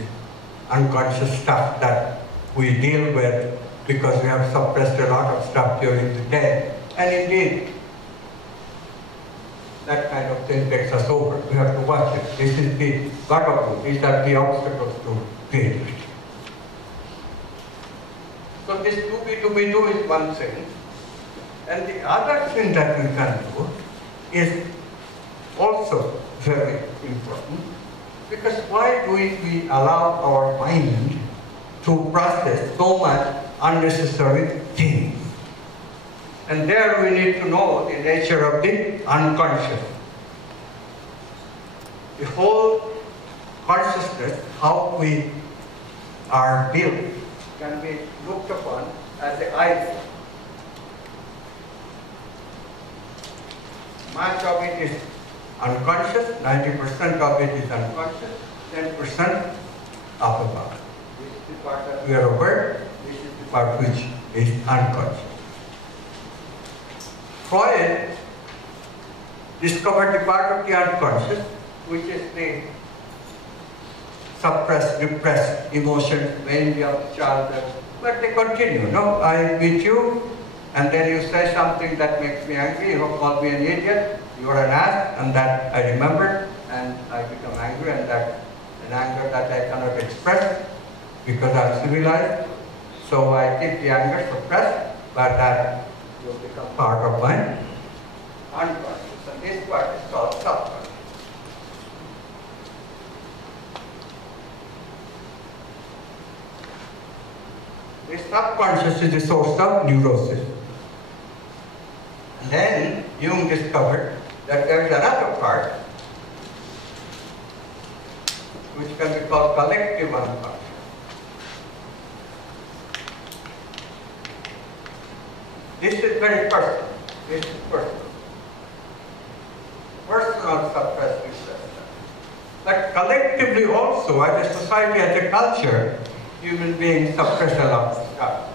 unconscious stuff that we deal with because we have suppressed a lot of stuff during the day. And indeed, that kind of thing takes us over. We have to watch it. This is the bugaboo. These are the obstacles to creativity. So this do is one thing. And the other thing that we can do is also very important, because why do we allow our mind to process so much unnecessary things? And there we need to know the nature of the unconscious. The whole consciousness, how we are built, can be looked upon as an iceberg. Much of it is unconscious, 90% of it is unconscious, 10% up above. This is the part that we are aware, this is the part which is unconscious. Freud discovered the part of the unconscious, which is the suppressed, repressed emotions, mainly of childhood. But they continue. No, I beat you, and then you say something that makes me angry. You have called me an idiot. You are an ass, and that I remember, and I become angry, and that an anger that I cannot express because I'm civilized. So I keep the anger suppressed, but that will become part of my unconscious, and this part is called subconscious. The subconscious is the source of neurosis. And then Jung discovered that there is another part which can be called collective unconscious. This is very personal. This is personal. Personal suppressed repressed. But collectively also, as a society, as a culture, human beings suppress a lot of stuff.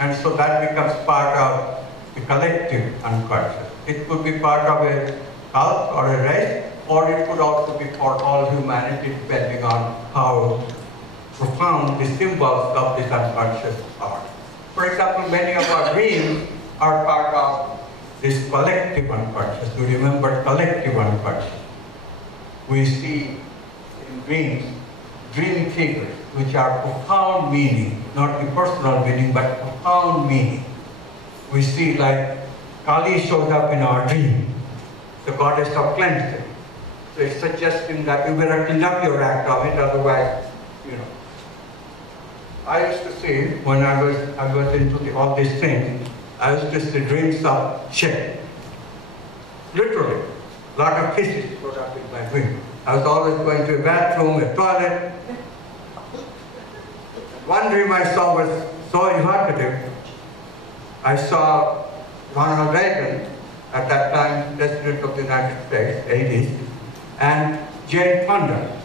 And so that becomes part of the collective unconscious. It could be part of a cult or a race, or it could also be for all humanity, depending on how profound the symbols of this unconscious are. For example, many of our dreams are part of this collective unconscious. You remember collective unconscious. We see in dreams, dream figures, which are profound meaning, not the personal meaning, but profound meaning. We see like Kali shows up in our dream, the goddess of cleansing. So it's suggesting that you better clean up your act of it, otherwise, you know. I used to see, when I was into all these things, I used to see dreams of shit. Literally, a lot of kisses brought up in my dream. I was always going to a bathroom, a toilet. One dream I saw was so evocative. I saw Ronald Reagan, at that time President of the United States, 80s, and Jane Fonda,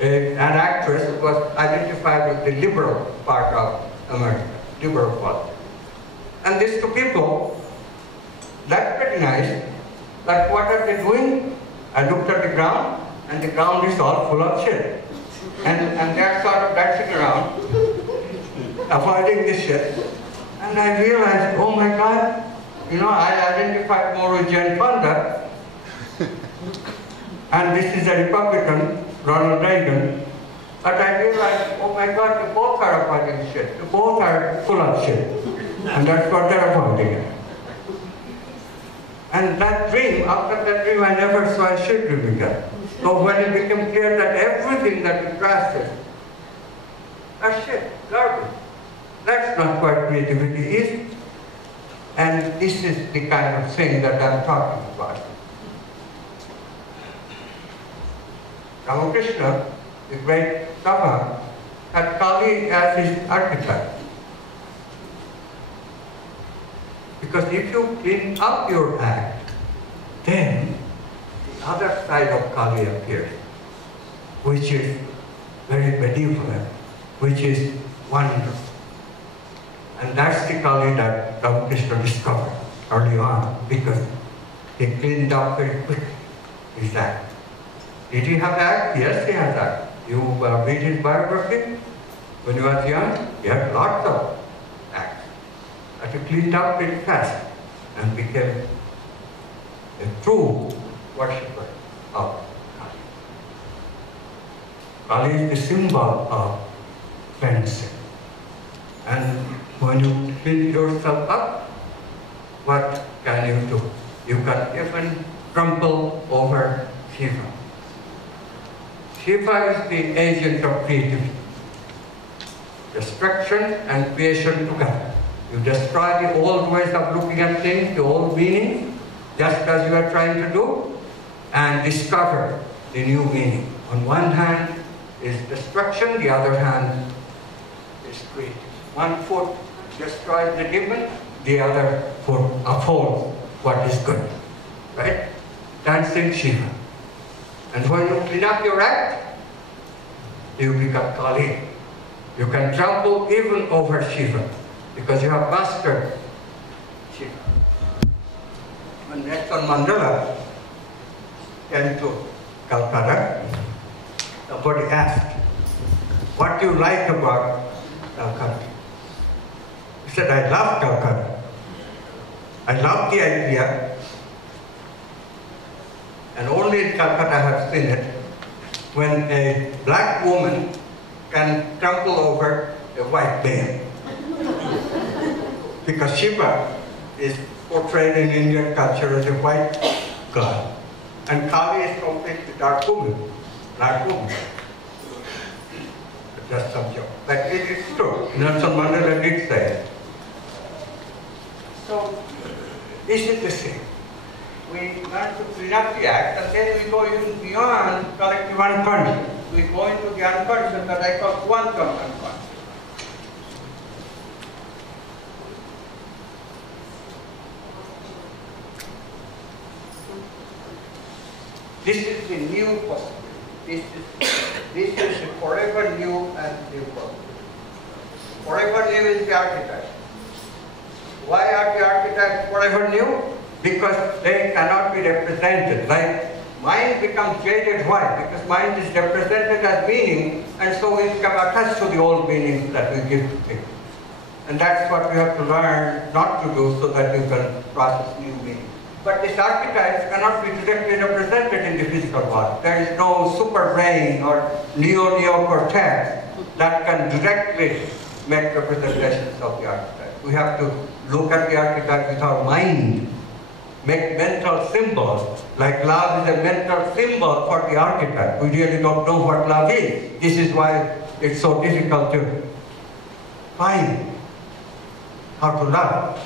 an actress who was identified with the liberal part of America, liberal politics. And these two people recognized that what are they doing? I looked at the ground, and the ground is all full of shit. And they're sort of dancing around, avoiding the shit. And I realized, oh my God, you know, I identified more with Jane Fonda, and this is a Republican, Ronald Reagan. But I realized, oh my God, they both are avoiding shit. They both are full of shit. And that's what they're avoiding. And that dream, after that dream, I never saw a shit dream again. So when it became clear that everything that we trusted are shit, garbage. That's not what creativity is. And this is the kind of thing that I'm talking about. Ramakrishna, the great Sama, had Kali as his archetype. Because if you clean up your act, then the other side of Kali appears, which is very benevolent, which is wonderful. And that's the Kali that Ramakrishna discovered early on, because he cleaned up very quickly his act. Did he have act? Yes, he has act. You read his biography. When he was young, he had lots of acts. But he cleaned up pretty fast and became a true worshipper of Kali. Kali is the symbol of cleansing. And when you clean yourself up, what can you do? You can even trample over Shiva. Shiva is the agent of creativity. Destruction and creation together. You destroy the old ways of looking at things, the old meanings, just as you are trying to do, and discover the new meaning. On one hand is destruction, the other hand is creativity. One foot destroys the demon, the other foot upholds what is good. Right? Dancing Shiva. And when you clean up your act, you become Kali. You can trample even over Shiva, because you have mastered Shiva. When Nelson Mandela came to Calcutta, somebody asked, what do you like about Calcutta? He said, I love Calcutta. I love the idea, and only in Calcutta I have seen it, when a black woman can trample over a white man. Because Shiva is portrayed in Indian culture as a white god, and Kali is completely dark woman, black woman. Just some joke. But it is true. Nelson Mandela did say it. So, this is the same. We learn to clean up the act, and then we go even beyond collective unconscious. We go into the unconscious that I call quantum unconscious. This is the new possibility. This is forever new and new possibility. Forever new is the archetype. Why are the archetypes forever new? Because they cannot be represented. Like mind becomes jaded. Why? Because mind is represented as meaning, and so we become attached to the old meanings that we give to things. And that's what we have to learn not to do, so that you can process new meaning. But these archetypes cannot be directly represented in the physical body. There is no super brain or neocortex that can directly make representations of the archetype. We have to look at the archetype with our mind, make mental symbols Like love is a mental symbol for the architect. We really don't know what love is. This is why it's so difficult to find how to love.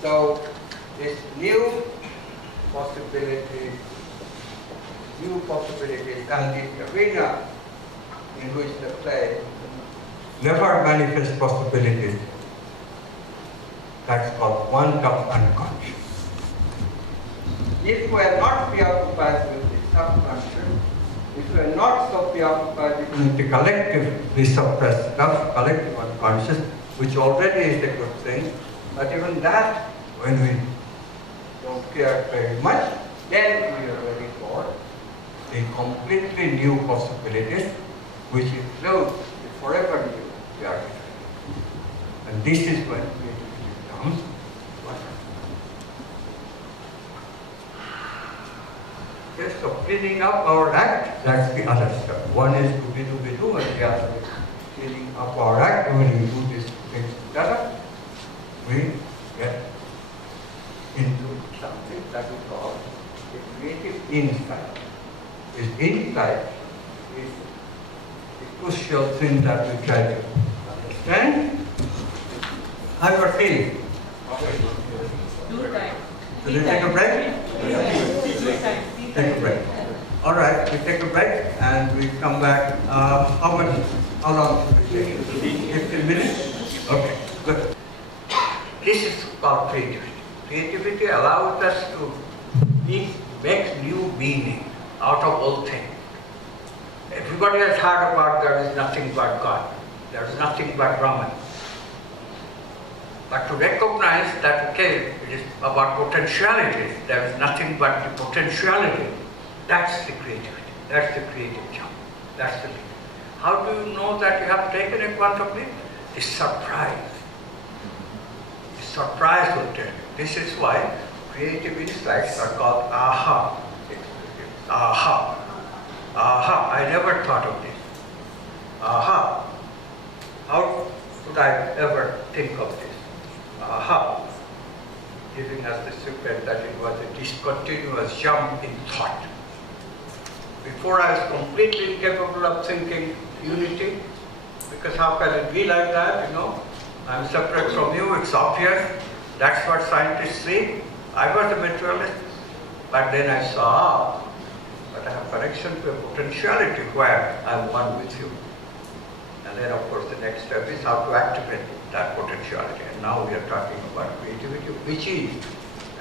So this new possibilities and the arena in which the play never manifests possibilities. That's called quantum unconscious. If we are not preoccupied with the subconscious, if we are not so preoccupied with the collectively suppressed stuff, collective unconscious, which already is a good thing, but even that, when we don't care very much, then we are ready for a completely new possibilities, which include the forever new reality. And this is when creativity becomes wonderful. Okay, so cleaning up our act, that's the other step. One is do, and the other is cleaning up our act. When we do these things together, we get into something that we call a creative insight. This insight is the crucial thing that we try to understand. How you are feeling? Should we take a break? Take a break. All right, we take a break and we come back. How long should we take? 15 minutes? Okay, good. This is called creativity. Creativity allows us to make new meaning out of all things. Everybody has heard about there is nothing but God. There is nothing but Brahman. But to recognize that, okay, it is about potentialities, there is nothing but the potentiality, that's the creativity, that's the creative jump, that's the leap. How do you know that you have taken a quantum leap? It's surprise. The surprise will tell you. This is why creative insights are called aha experience. Aha. Aha, I never thought of this. Aha. How could I ever think of this? Aha. Giving us the secret that it was a discontinuous jump in thought. Before I was completely incapable of thinking unity, because how can it be like that, you know? I'm separate from you, it's obvious. That's what scientists see. I was a materialist, but then I saw, but I have connection to a potentiality where I'm one with you. And then of course the next step is how to activate that potentiality. And now we are talking about creativity, which is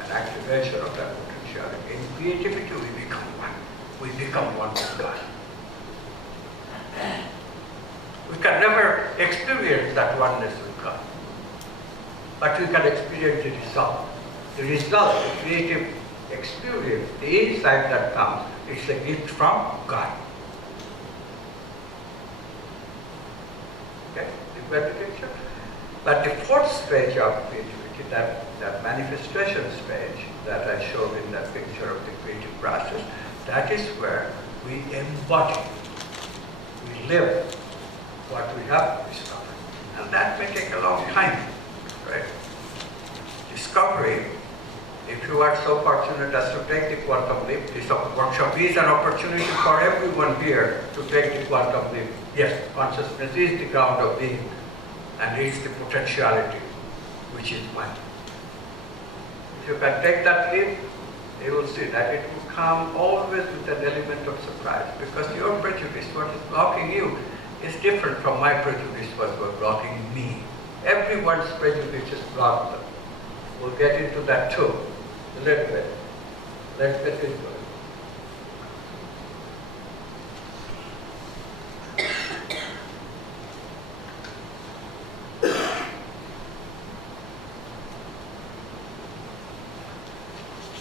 an activation of that potentiality. In creativity we become one. We become one with God. We can never experience that oneness with God. But we can experience the result. The result, the creative experience, the insight that comes, it's a gift from God. Okay, you get the picture? But the fourth stage of creativity, that manifestation stage that I showed in that picture of the creative process, that is where we embody, we live what we have discovered. And that may take a long time, right? Discovery, if you are so fortunate as to take the quantum leap, this workshop is an opportunity for everyone here to take the quantum leap. Yes, consciousness is the ground of being, and it's the potentiality, which is one. If you can take that leap, you will see that it will come always with an element of surprise, because your prejudice, what is blocking you, is different from my prejudice, what was blocking me. Everyone's prejudices block them. We'll get into that too, a little bit. Let's get into it.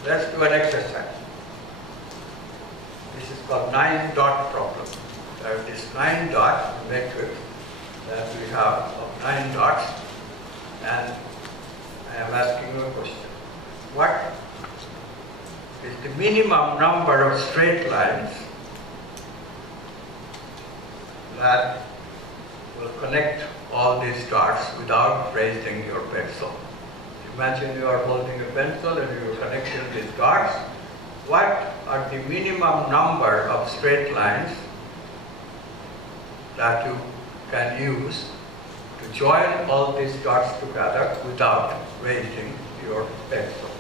Let's do an exercise. This is called 9-dot problem. There is this 9-dot matrix that we have of 9 dots, and I am asking you a question. What is the minimum number of straight lines that will connect all these dots without raising your pencil? Imagine you are holding a pencil and you are connecting these dots. what are the minimum number of straight lines that you can use to join all these dots together without raising your pencil.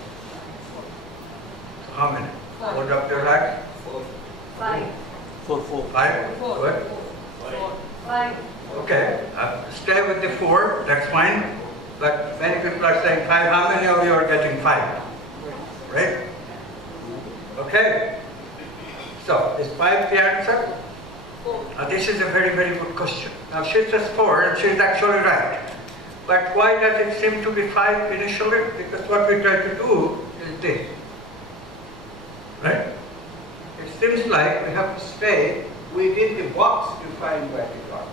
So how many? Hold up your hand. 4. 5. 4. 5? Good. 5. Okay, stay with the 4, that's fine. But many people are saying 5. How many of you are getting 5? Right? Okay. So, is 5 the answer? 4. This is a very, very good question. Now, she says 4 and she's actually right. But why does it seem to be 5 initially? Because what we try to do is this. Right? It seems like we have to stay within the box defined by the dot.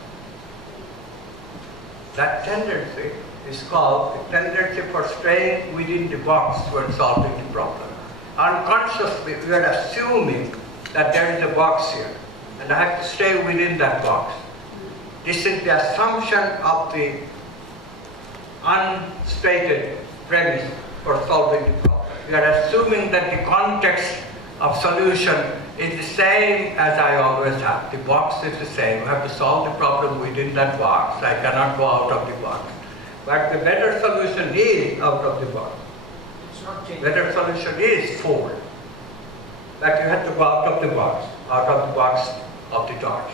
That tendency is called the tendency for staying within the box when solving the problem. Unconsciously, we are assuming that there is a box here, and I have to stay within that box. This is the assumption of the unstated premise for solving the problem. We are assuming that the context of solution is the same as I always have. The box is the same. I have to solve the problem within that box. I cannot go out of the box. But the better solution is out of the box. Better solution is 4. That you have to go out of the box of the dots.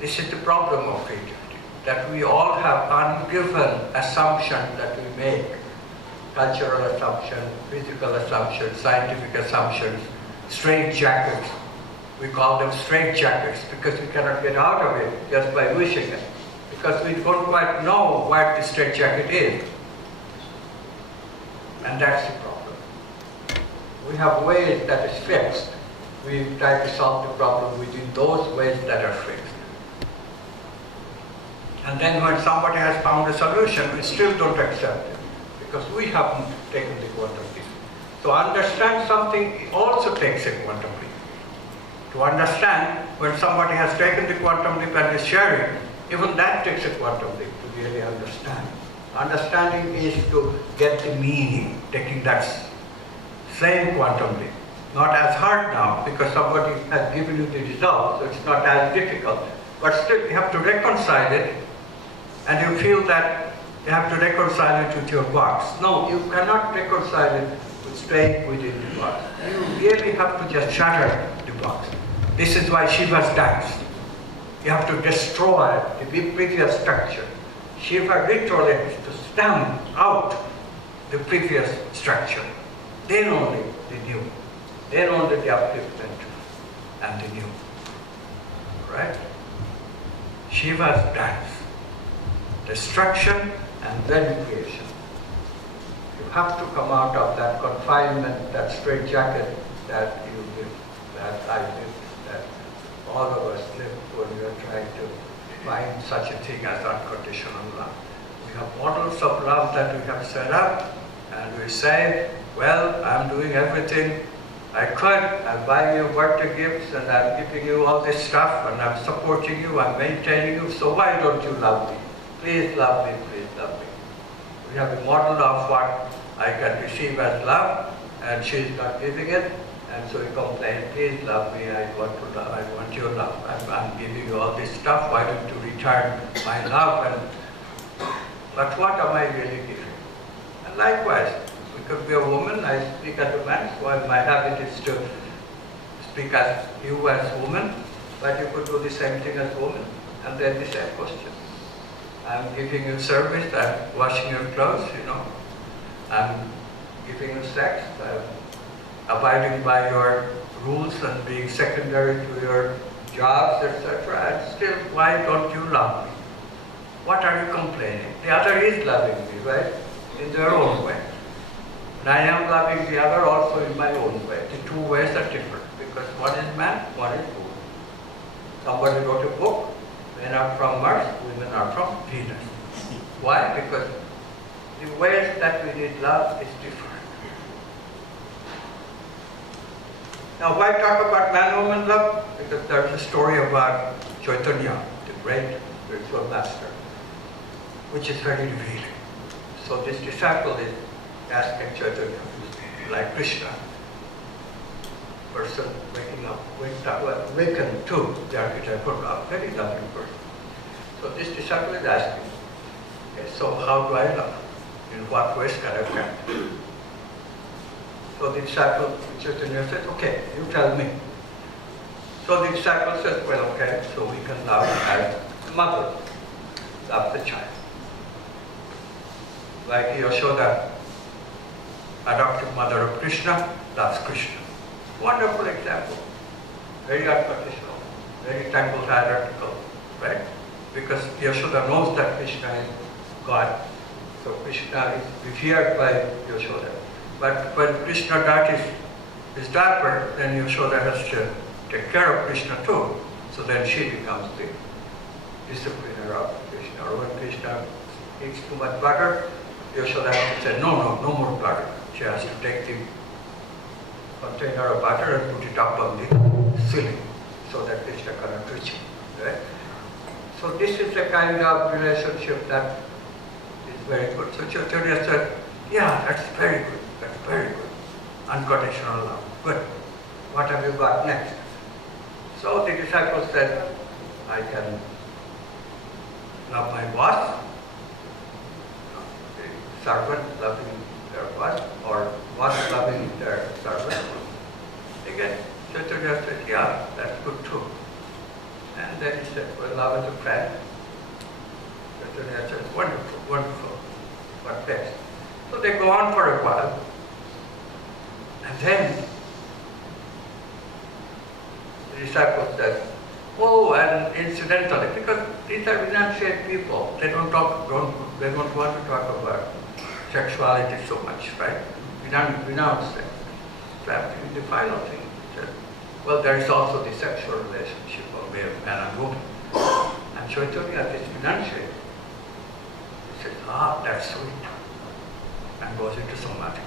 This is the problem of creativity, that we all have ungiven assumptions that we make. Cultural assumptions, physical assumptions, scientific assumptions, straitjackets. We call them straitjackets because we cannot get out of it just by wishing it. Because we don't quite know what the straitjacket is. And that's the problem. We have ways that is fixed. We try to solve the problem within those ways that are fixed. And then when somebody has found a solution, we still don't accept it because we haven't taken the quantum leap. To understand something also takes a quantum leap. To understand when somebody has taken the quantum leap and is sharing, even that takes a quantum leap to really understand. Understanding is to get the meaning, taking that same quantum leap. Not as hard now because somebody has given you the result, so it's not as difficult. But still you have to reconcile it, and you feel that you have to reconcile it with your box. No, you cannot reconcile it with staying within the box. You really have to just shatter the box. This is why Shiva's dance. You have to destroy the previous structure. Shiva literally has to stamp out the previous structure. Then only the new. Then only the upliftment and the new. Right? Shiva's dance. Destruction and then creation. You have to come out of that confinement, that straitjacket that you live, that I live, that all of us live when we are trying to find such a thing as unconditional love. We have models of love that we have set up, and we say, well, I'm doing everything I could. I'm buying you birthday gifts, and I'm giving you all this stuff, and I'm supporting you, I'm maintaining you, so why don't you love me? Please love me, please love me. We have a model of what I can receive as love, and she's not giving it, and so we complain, please love me, I want to love, I want your love. I'm giving you all this stuff, why don't you return my love? But what am I really giving? And likewise, we could be a woman, I speak as a man, so my habit is to speak as you as woman, but you could do the same thing as woman, and then the same question. I'm giving you service, I'm washing your clothes, I'm giving you sex, I'm abiding by your rules and being secondary to your jobs, etc. And still, why don't you love me? What are you complaining? The other is loving me, right? In their own way. And I am loving the other also in my own way. The two ways are different because one is man, one is woman. Somebody wrote a book. Men are from Mars, women are from Venus. Why? Because the ways that we need love is different. Now why talk about man-woman love? Because there's a story about Chaitanya, the great spiritual master, which is very revealing. So this disciple is asking Chaitanya, like Krishna, person waking up, wakened to the archetypal love, very loving person. So this disciple is asking, okay, so how do I love? In what ways can I practice? So the disciple, Chaitanya says, okay, you tell me. So the disciple says, well, okay, so we can love as the mother loves the child. Like Yashoda, adoptive mother of Krishna, loves Krishna. Wonderful example. Very unconditional, very tangled hierarchical, right? Because Yashoda knows that Krishna is God. So Krishna is revered by Yashoda. But when Krishna got his diaper, then Yashoda has to take care of Krishna too. So then she becomes the discipliner of Krishna. Or when Krishna eats too much butter, Yashoda has to say, no more butter. She has to take the container of butter and put it up on the ceiling so that Krishna cannot reach it. Right? So this is the kind of relationship that is very good. So Chaitanya said, yeah, that's very good. That's very good. Unconditional love. Good. What have you got next? So the disciple said, I can love my boss, the servant loving their boss, or boss loving their servant. Again, Chaitanya said, yeah, that's good too. And then he said, well, love as a friend. Chaitanya said, wonderful, wonderful. What best? So they go on for a while. And then the disciple says, oh, and incidentally, because these are renunciate people, they don't want to talk about sexuality so much, right? Renounce sex. In the final thing, he said, well, there is also the sexual relationship of man and woman. And Chaitanya is renunciate. He says, ah, that's sweet. And goes into samadhi.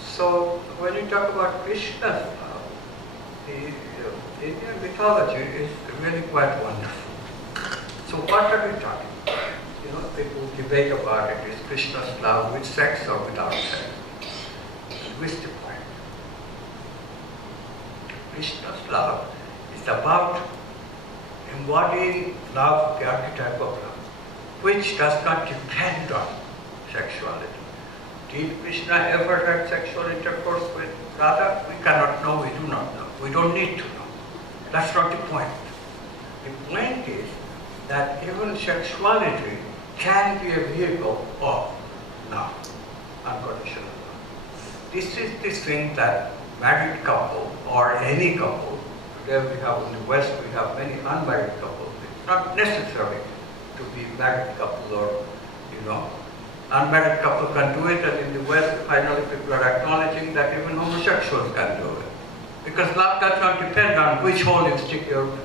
So when you talk about Krishna's love, the Indian mythology is really quite wonderful. So what are we talking about? You know, people debate about it. Is Krishna's love with sex or without sex? What's the point? Krishna's love is about embodying love, the archetype of love, which does not depend on sexuality. Did Krishna ever have sexual intercourse with Radha? We cannot know, we do not know. We don't need to know. That's not the point. The point is that even sexuality can be a vehicle of love, unconditional love. This is the thing that married couple or any couple, today we have in the West, we have many unmarried couples. It's not necessary to be married couple or, you know, unmarried couple can do it, and in the West, finally people are acknowledging that even homosexuals can do it. Because love does not depend on which hole you stick your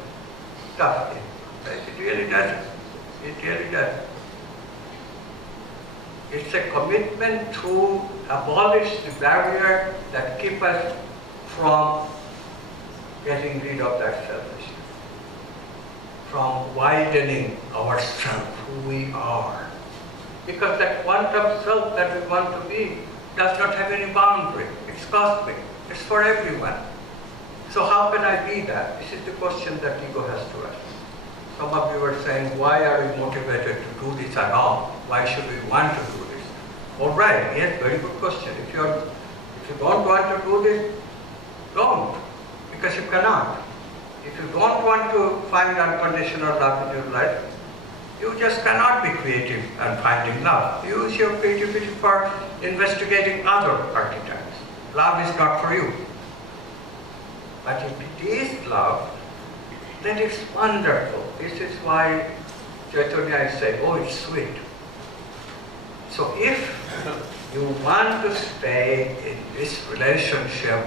stuff in. Right? It really doesn't. It really doesn't. It's a commitment to abolish the barrier that keeps us from getting rid of that selfishness, from widening ourselves, who we are. Because that quantum self that we want to be does not have any boundary. It's cosmic. It's for everyone. So how can I be that? This is the question that ego has to ask. Some of you are saying, why are we motivated to do this at all? Why should we want to do this? All right, yes, very good question. If you don't want to do this, don't. Because you cannot. If you don't want to find unconditional love in your life, you just cannot be creative and finding love. Use your creativity for investigating other archetypes. Love is not for you. But if it is love, then it's wonderful. This is why Chaitanya is saying, oh, it's sweet. So if you want to stay in this relationship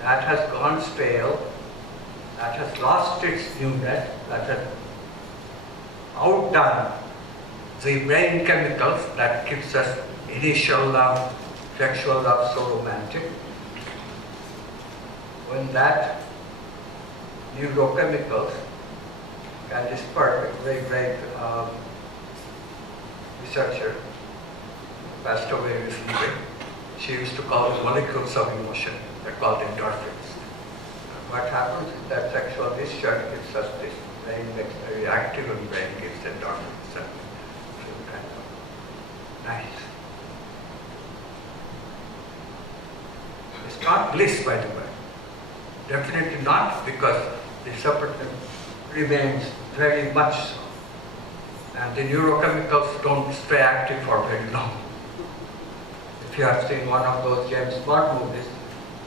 that has gone stale, that has lost its newness, that has outdone the brain chemicals that gives us initial love, sexual love, so romantic, when that neurochemicals, and this perfect, very great researcher, passed away recently, she used to call it molecules of emotion. They're called endorphins. What happens is that sexual discharge gives us this brain makes very active and brain gives endorphins and feel kind of nice. It's not bliss, by the way. Definitely not, because the separateness remains very much so. And the neurochemicals don't stay active for very long. If you have seen one of those James Bond movies,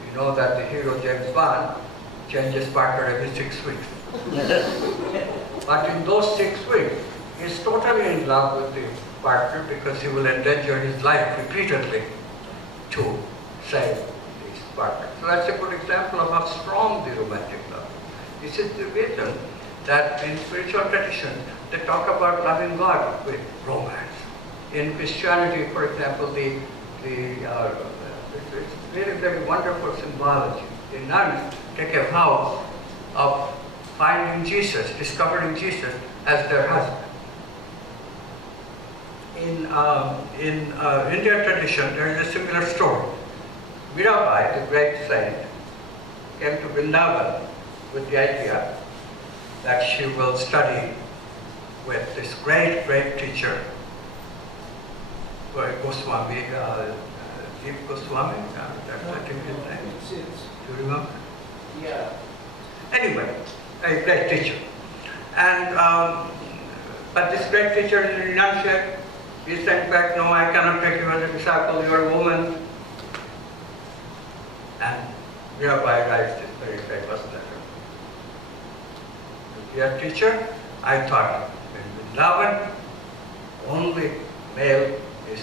you know that the hero James Bond changes partner every 6 weeks. But in those 6 weeks, he's totally in love with the partner because he will endanger his life repeatedly to save his partner. So that's a good example of how strong the romantic love is. This is the reason that in spiritual traditions, they talk about loving God with romance. In Christianity, for example, it's very, very wonderful symbology. The nuns take a vow of finding Jesus, discovering Jesus as their husband. In Indian tradition, there is a similar story. Mirabai, the great saint, came to Vrindavan with the idea that she will study with this great, great teacher, Goswami, Deep Goswami, that's I think his name. Do you remember? Yeah. Anyway, a great teacher. And, but this great teacher renunciated. He sent back, no, I cannot take you as a disciple, you are a woman. And Mirabai writes this very famous letter. Dear teacher, I thought in Vrindavan, only male is